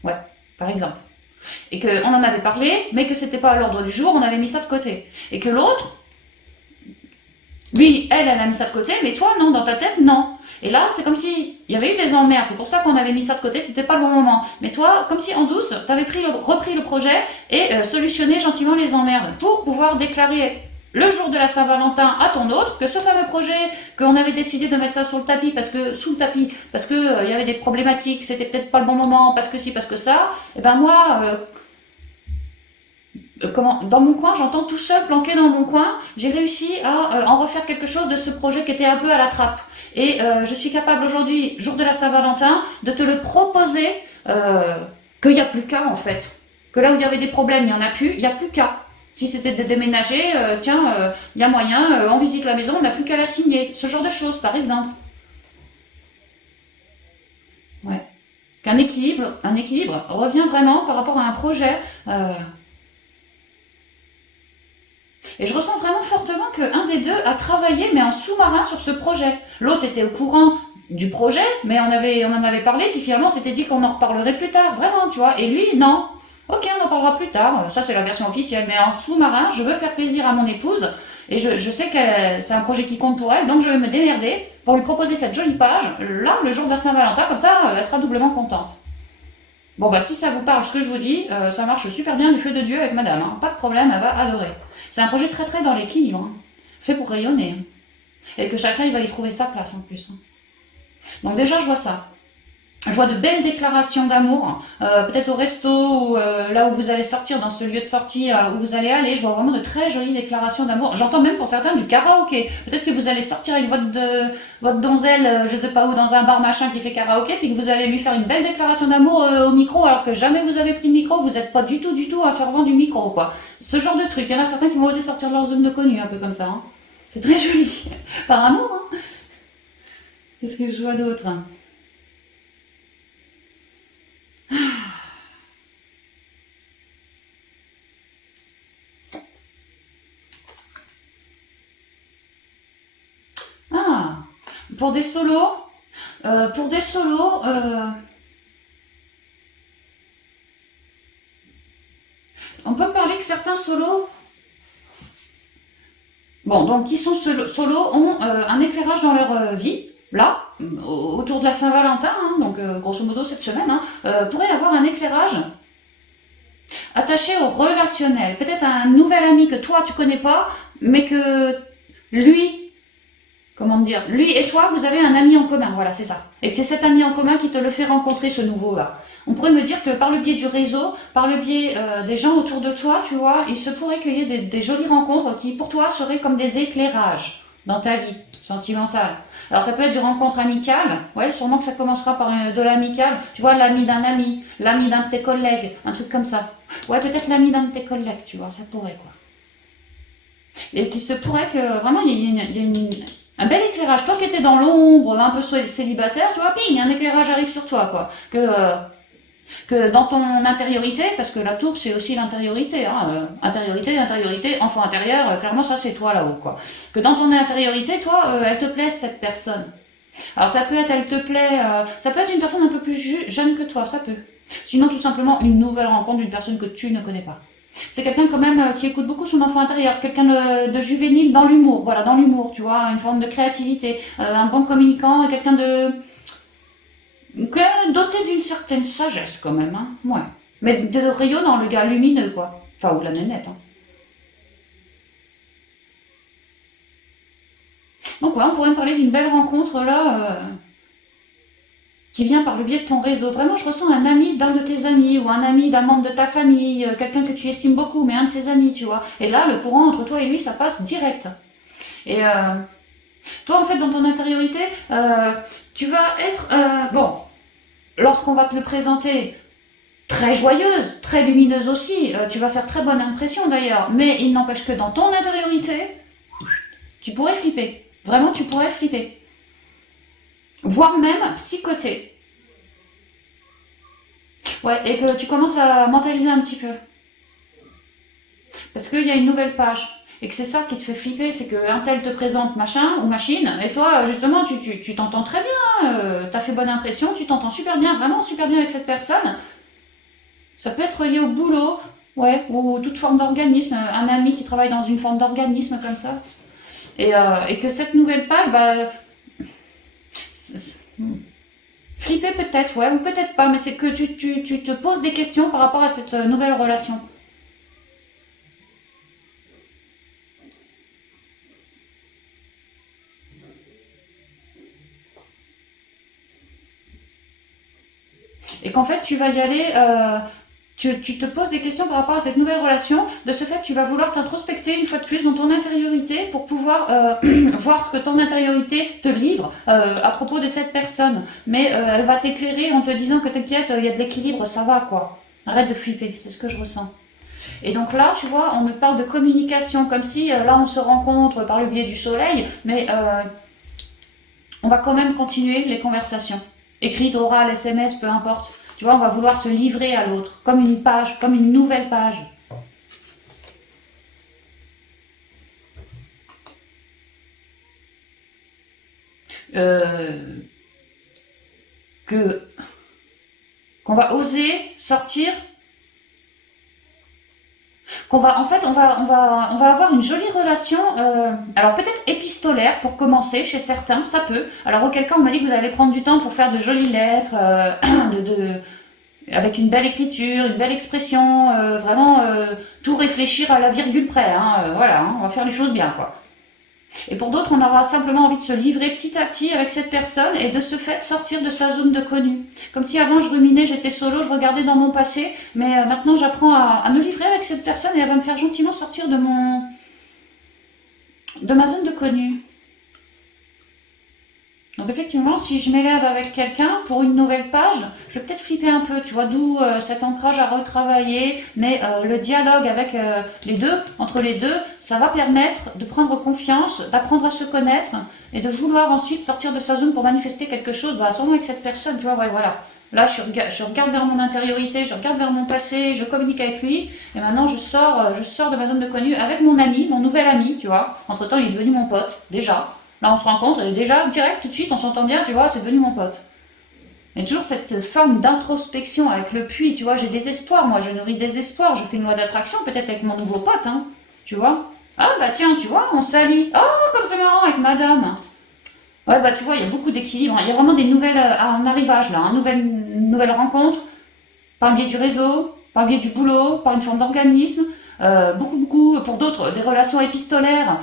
Ouais, par exemple. Et qu'on en avait parlé, mais que c'était pas à l'ordre du jour, on avait mis ça de côté. Et que l'autre, lui, elle a mis ça de côté, mais toi, non, dans ta tête, non. Et là, c'est comme si il y avait eu des emmerdes, c'est pour ça qu'on avait mis ça de côté, c'était pas le bon moment. Mais toi, comme si en douce, t'avais repris le projet et solutionné gentiment les emmerdes pour pouvoir déclarer le jour de la Saint-Valentin à ton autre que ce fameux projet qu'on avait décidé de mettre ça sur le tapis parce que il y avait des problématiques, c'était peut-être pas le bon moment, parce que si, parce que ça, et ben moi, dans mon coin, j'entends tout seul, planqué dans mon coin, j'ai réussi à en refaire quelque chose de ce projet qui était un peu à la trappe. Et je suis capable aujourd'hui, jour de la Saint-Valentin, de te le proposer, qu'il n'y a plus qu'à en fait. Que là où il y avait des problèmes, il n'y en a plus, il n'y a plus qu'à. Si c'était de déménager, tiens, il y a moyen, on visite la maison, on n'a plus qu'à la signer. Ce genre de choses, par exemple. Ouais. Un équilibre revient vraiment par rapport à un projet. Et je ressens vraiment fortement qu'un des deux a travaillé, mais en sous-marin sur ce projet. L'autre était au courant du projet, mais on en avait parlé, puis finalement on s'était dit qu'on en reparlerait plus tard, vraiment, tu vois. Et lui, non. Ok, on en parlera plus tard, ça c'est la version officielle, mais en sous-marin, je veux faire plaisir à mon épouse, et je sais que c'est un projet qui compte pour elle, donc je vais me démerder pour lui proposer cette jolie page, là, le jour de la Saint-Valentin, comme ça, elle sera doublement contente. Bon, bah, si ça vous parle, ce que je vous dis, ça marche super bien du feu de Dieu avec madame, hein. Pas de problème, elle va adorer. C'est un projet très très dans l'équilibre, hein. Fait pour rayonner. Et que chacun, il va y trouver sa place en plus, hein. Donc déjà, je vois ça. Je vois de belles déclarations d'amour, peut-être au resto ou là où vous allez sortir, dans ce lieu de sortie où vous allez aller. Je vois vraiment de très jolies déclarations d'amour. J'entends même pour certains du karaoké. Peut-être que vous allez sortir avec votre donzelle, je sais pas où, dans un bar machin qui fait karaoké, puis que vous allez lui faire une belle déclaration d'amour au micro, alors que jamais vous avez pris le micro. Vous n'êtes pas du tout un fervent du micro, quoi. Ce genre de truc. Il y en a certains qui vont oser sortir de leur zone de connu, un peu comme ça, hein. C'est très joli. Par amour, hein. Qu'est-ce que je vois d'autre? Ah, pour des solos, pour des solos, on peut parler que certains solos, bon, donc qui sont solos, ont un éclairage dans leur vie, là, autour de la Saint-Valentin, hein, donc grosso modo cette semaine, hein, pourraient avoir un éclairage attaché au relationnel. Peut-être un nouvel ami que toi tu connais pas, mais que lui comment dire, lui et toi, vous avez un ami en commun, voilà, c'est ça. Et que c'est cet ami en commun qui te le fait rencontrer, ce nouveau-là. On pourrait me dire que par le biais du réseau, par le biais des gens autour de toi, tu vois, il se pourrait qu'il y ait des jolies rencontres qui, pour toi, seraient comme des éclairages dans ta vie sentimentale. Alors ça peut être une rencontre amicale, ouais, sûrement que ça commencera par de l'amical, tu vois, l'ami d'un ami, l'ami d'un de tes collègues, un truc comme ça. Ouais, peut-être l'ami d'un de tes collègues, tu vois, ça pourrait, quoi. Et qu'il se pourrait que vraiment il y a un bel éclairage. Toi qui étais dans l'ombre, un peu célibataire, tu vois, ping, un éclairage arrive sur toi, quoi. Que dans ton intériorité, parce que la tour c'est aussi l'intériorité, hein, intériorité, enfant intérieur, clairement ça c'est toi là-haut, quoi. Que dans ton intériorité, toi, elle te plaît cette personne. Alors ça peut être, elle te plaît, ça peut être une personne un peu plus jeune que toi, ça peut. Sinon tout simplement une nouvelle rencontre d'une personne que tu ne connais pas. C'est quelqu'un quand même qui écoute beaucoup son enfant intérieur, quelqu'un de juvénile dans l'humour, voilà, dans l'humour, tu vois, une forme de créativité, un bon communicant, quelqu'un doté d'une certaine sagesse quand même, hein, ouais. Mais de rayonnant, le gars lumineux, quoi. Enfin, ou la nénette, hein. Donc ouais, on pourrait me parler d'une belle rencontre là, qui vient par le biais de ton réseau. Vraiment, je ressens un ami d'un de tes amis ou un ami d'un membre de ta famille, quelqu'un que tu estimes beaucoup, mais un de ses amis, tu vois. Et là, le courant entre toi et lui, ça passe direct. Et toi, en fait, dans ton intériorité, tu vas être, bon, lorsqu'on va te le présenter, très joyeuse, très lumineuse aussi, tu vas faire très bonne impression d'ailleurs, mais il n'empêche que dans ton intériorité, tu pourrais flipper. Vraiment, tu pourrais flipper. Voire même psychoter. Ouais, et que tu commences à mentaliser un petit peu. Parce qu'il y a une nouvelle page. Et que c'est ça qui te fait flipper, c'est qu'un tel te présente machin ou machine, et toi, justement, tu t'entends très bien, t'as fait bonne impression, tu t'entends super bien, vraiment super bien avec cette personne. Ça peut être lié au boulot, ouais, ou toute forme d'organisme, un ami qui travaille dans une forme d'organisme comme ça. Et que cette nouvelle page, bah, flipper peut-être, ouais, ou peut-être pas, mais c'est que tu te poses des questions par rapport à cette nouvelle relation. Et qu'en fait, tu vas y aller, tu te poses des questions par rapport à cette nouvelle relation. De ce fait, tu vas vouloir t'introspecter une fois de plus dans ton intériorité pour pouvoir voir ce que ton intériorité te livre à propos de cette personne. Mais elle va t'éclairer en te disant que t'inquiète, il y a de l'équilibre, ça va quoi. Arrête de flipper, c'est ce que je ressens. Et donc là, tu vois, on me parle de communication, comme si là on se rencontre par le biais du soleil, mais on va quand même continuer les conversations. Écrites, orales, SMS, peu importe. Tu vois, on va vouloir se livrer à l'autre, comme une page, comme une nouvelle page. Euh, que qu'on va oser sortir, qu'on va en fait on va avoir une jolie relation, alors peut-être épistolaire pour commencer chez certains, ça peut. Alors auquel cas on m'a dit que vous allez prendre du temps pour faire de jolies lettres, avec une belle écriture, une belle expression, vraiment tout réfléchir à la virgule près, hein, voilà, hein, on va faire les choses bien quoi. Et pour d'autres, on aura simplement envie de se livrer petit à petit avec cette personne et de ce fait sortir de sa zone de connu. Comme si avant je ruminais, j'étais solo, je regardais dans mon passé, mais maintenant j'apprends à me livrer avec cette personne et elle va me faire gentiment sortir de ma zone de connu. Donc effectivement, si je m'élève avec quelqu'un pour une nouvelle page, je vais peut-être flipper un peu, tu vois, d'où cet ancrage à retravailler, mais le dialogue avec les deux, entre les deux, ça va permettre de prendre confiance, d'apprendre à se connaître et de vouloir ensuite sortir de sa zone pour manifester quelque chose, bah, sûrement avec cette personne, tu vois, ouais, voilà. Là, je regarde vers mon intériorité, je regarde vers mon passé, je communique avec lui, et maintenant je sors de ma zone de connu avec mon ami, mon nouvel ami, tu vois. Entre-temps, il est devenu mon pote, déjà. Là, on se rencontre et déjà, direct, tout de suite, on s'entend bien, tu vois, c'est devenu mon pote. Il y a toujours cette forme d'introspection avec le puits, tu vois, j'ai des espoirs, moi, je nourris des espoirs, je fais une loi d'attraction, peut-être avec mon nouveau pote, hein, tu vois. Ah, bah tiens, tu vois, on s'allie. Oh, comme c'est marrant avec madame. Ouais, bah tu vois, il y a beaucoup d'équilibre, il y a vraiment des nouvelles, un arrivage là, une nouvelle rencontre, par le biais du réseau. par le biais du boulot, par une forme d'organisme, beaucoup, pour d'autres, des relations épistolaires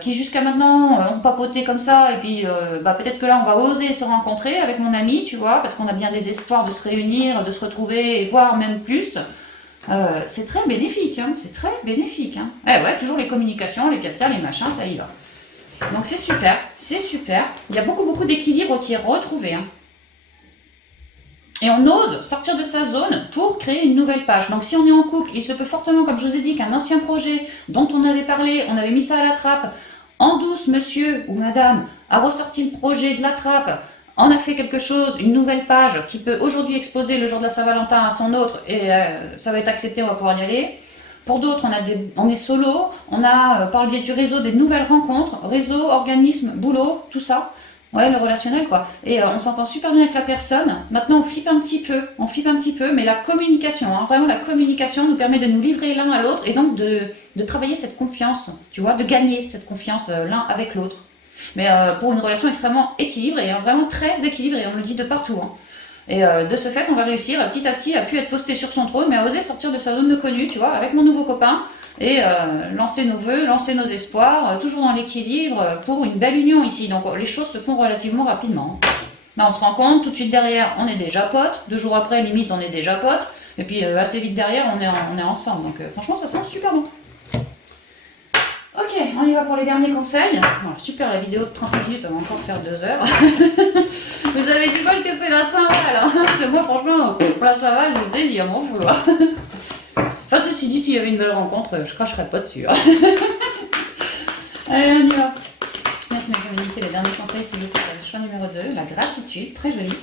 qui jusqu'à maintenant ont papoté comme ça, et puis peut-être que là on va oser se rencontrer avec mon ami, tu vois, parce qu'on a bien des espoirs de se réunir, de se retrouver, et voire même plus. C'est très bénéfique, hein, c'est très bénéfique. Hein. Eh ouais, toujours les communications, les capteurs, les machins, ça y va. Donc c'est super, c'est super. Il y a beaucoup d'équilibre qui est retrouvé. Hein. Et on ose sortir de sa zone pour créer une nouvelle page. Donc si on est en couple, il se peut fortement, comme je vous ai dit, qu'un ancien projet dont on avait parlé, on avait mis ça à la trappe, en douce, monsieur ou madame a ressorti le projet de la trappe, on a fait quelque chose, une nouvelle page qui peut aujourd'hui exposer le jour de la Saint-Valentin à son autre et ça va être accepté, on va pouvoir y aller. Pour d'autres, on est solo, on a par le biais du réseau des nouvelles rencontres, réseau, organisme, boulot, tout ça. Ouais, le relationnel quoi. Et on s'entend super bien avec la personne. Maintenant, on flippe un petit peu, mais la communication, hein, vraiment la communication nous permet de nous livrer l'un à l'autre et donc de travailler cette confiance, tu vois, de gagner cette confiance l'un avec l'autre. Mais pour une relation extrêmement équilibrée, hein, vraiment très équilibrée, on le dit de partout. Hein. Et de ce fait, on va réussir petit à petit à plus être posté sur son trône, mais à oser sortir de sa zone de connu, tu vois, avec mon nouveau copain, et lancer nos vœux, lancer nos espoirs, toujours dans l'équilibre, pour une belle union ici. Donc les choses se font relativement rapidement. Là, on se rend compte, tout de suite derrière, on est déjà potes, 2 jours après, limite, on est déjà potes, et puis assez vite derrière, on est ensemble. Donc franchement, ça sent super bon. Ok, on y va pour les derniers conseils. Voilà, super, la vidéo de 30 minutes, on va encore faire 2 heures. Vous avez du bol que c'est la Saint-Val. Hein. C'est moi, franchement, pour la Saint-Val, je vous ai dit, on m'en fout. Enfin, ceci dit, s'il y avait une belle rencontre, je cracherais pas dessus. Hein. Allez, on y va. Merci ma communauté. Les derniers conseils, c'est le choix numéro 2, la gratitude, très jolie.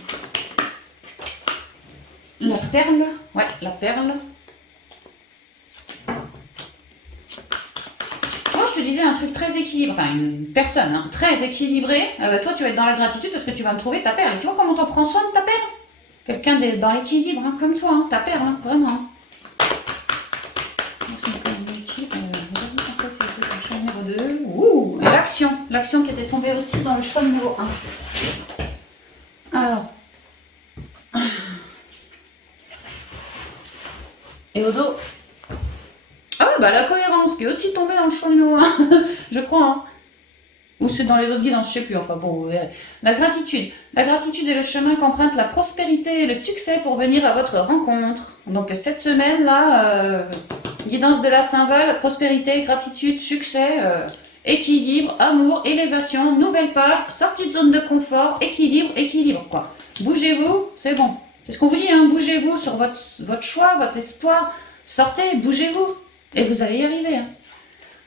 La perle, ouais, la perle. Je te disais un truc très équilibré, enfin une personne hein, très équilibrée, toi tu vas être dans la gratitude parce que tu vas me trouver ta perle. Et tu vois comment t'en prends soin de ta perle? Quelqu'un dans l'équilibre, hein, comme toi, hein, ta perle, hein, vraiment. Merci c'est le choix numéro 2. Ouh, et l'action qui était tombée aussi dans le choix numéro 1. Alors. Et au dos. Ah la cohérence qui est aussi tombée dans le choix numéro 1, je crois. Hein. Ou c'est dans les autres guidances, je sais plus, enfin bon, vous verrez. La gratitude. La gratitude est le chemin qu'emprunte la prospérité et le succès pour venir à votre rencontre. Donc cette semaine-là, guidance de la Saint-Val, prospérité, gratitude, succès, équilibre, amour, élévation, nouvelle page, sortie de zone de confort, équilibre, quoi. Bougez-vous, c'est bon. C'est ce qu'on vous dit, hein, bougez-vous sur votre choix, votre espoir. Sortez, bougez-vous. Et vous allez y arriver. Hein.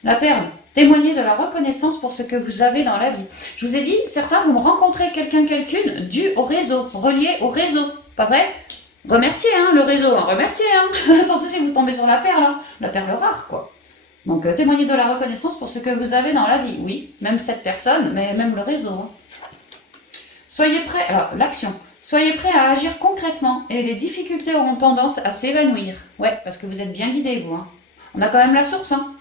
La perle. Témoignez de la reconnaissance pour ce que vous avez dans la vie. Je vous ai dit, certains vont rencontrer quelqu'un, quelqu'une dû au réseau, relié au réseau. Pas vrai? Remerciez hein, le réseau, hein, remerciez. Hein. Surtout si vous tombez sur la perle rare, quoi. Donc témoignez de la reconnaissance pour ce que vous avez dans la vie. Oui, même cette personne, mais même le réseau. Hein. Soyez prêts, alors l'action. Soyez prêts à agir concrètement et les difficultés auront tendance à s'évanouir. Ouais, parce que vous êtes bien guidés, vous. Hein. On a quand même la source, hein.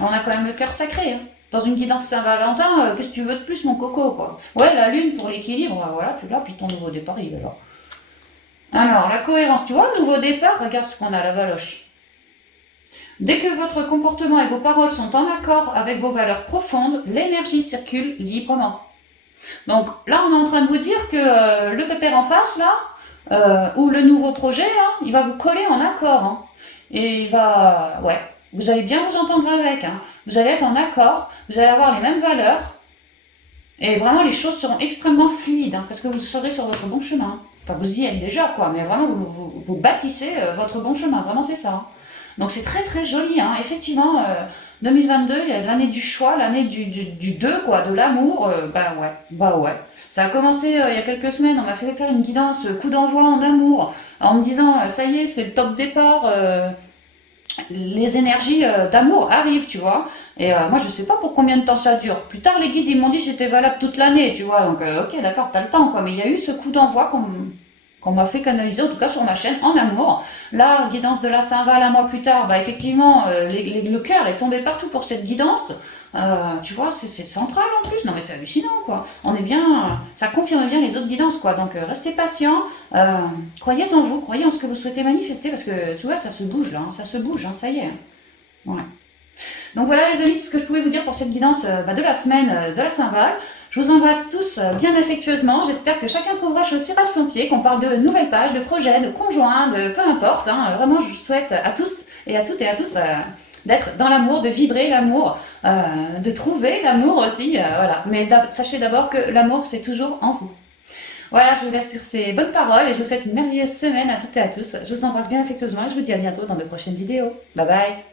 On a quand même le cœur sacré. Hein. Dans une guidance Saint-Valentin, qu'est-ce que tu veux de plus, mon coco, quoi? Ouais, la lune pour l'équilibre, voilà, tu l'as, puis ton nouveau départ, il est là. Alors, la cohérence, tu vois, nouveau départ, regarde ce qu'on a, la valoche. Dès que votre comportement et vos paroles sont en accord avec vos valeurs profondes, l'énergie circule librement. Donc là, on est en train de vous dire que le pépère en face, là, ou le nouveau projet, là, il va vous coller en accord. Hein. Et il va... Ouais, vous allez bien vous entendre avec. Hein. Vous allez être en accord, vous allez avoir les mêmes valeurs. Et vraiment, les choses seront extrêmement fluides, hein, parce que vous serez sur votre bon chemin. Enfin, vous y êtes déjà, quoi, mais vraiment, vous bâtissez votre bon chemin. Vraiment, c'est ça. Hein. Donc c'est très très joli, hein. Effectivement, 2022, il y a l'année du choix, l'année du 2, quoi, de l'amour, bah ouais. Ça a commencé il y a quelques semaines, on m'a fait faire une guidance coup d'envoi en amour, en me disant, ça y est, c'est le top départ, les énergies d'amour arrivent, tu vois. Et moi, je sais pas pour combien de temps ça dure. Plus tard, les guides, ils m'ont dit que c'était valable toute l'année, tu vois. Donc, ok, d'accord, t'as le temps, quoi. Mais il y a eu ce coup d'envoi qu'on m'a fait canaliser, en tout cas sur ma chaîne, en amour. La guidance de la Saint-Val, un mois plus tard, bah effectivement, le cœur est tombé partout pour cette guidance. Tu vois, c'est central en plus. Non mais c'est hallucinant quoi. On est bien, ça confirme bien les autres guidances quoi. Donc restez patient, croyez en vous, croyez en ce que vous souhaitez manifester parce que tu vois, ça se bouge là, hein, ça se bouge, hein, ça y est. Ouais. Donc voilà les amis, tout ce que je pouvais vous dire pour cette guidance de la semaine de la Saint-Val. Je vous embrasse tous bien affectueusement. J'espère que chacun trouvera chaussure à son pied, qu'on parle de nouvelles pages, de projets, de conjoints, de peu importe. Hein. Vraiment, je vous souhaite à tous et à toutes d'être dans l'amour, de vibrer l'amour, de trouver l'amour aussi. Voilà. Mais sachez d'abord que l'amour, c'est toujours en vous. Voilà, je vous laisse sur ces bonnes paroles et je vous souhaite une merveilleuse semaine à toutes et à tous. Je vous embrasse bien affectueusement et je vous dis à bientôt dans de prochaines vidéos. Bye bye.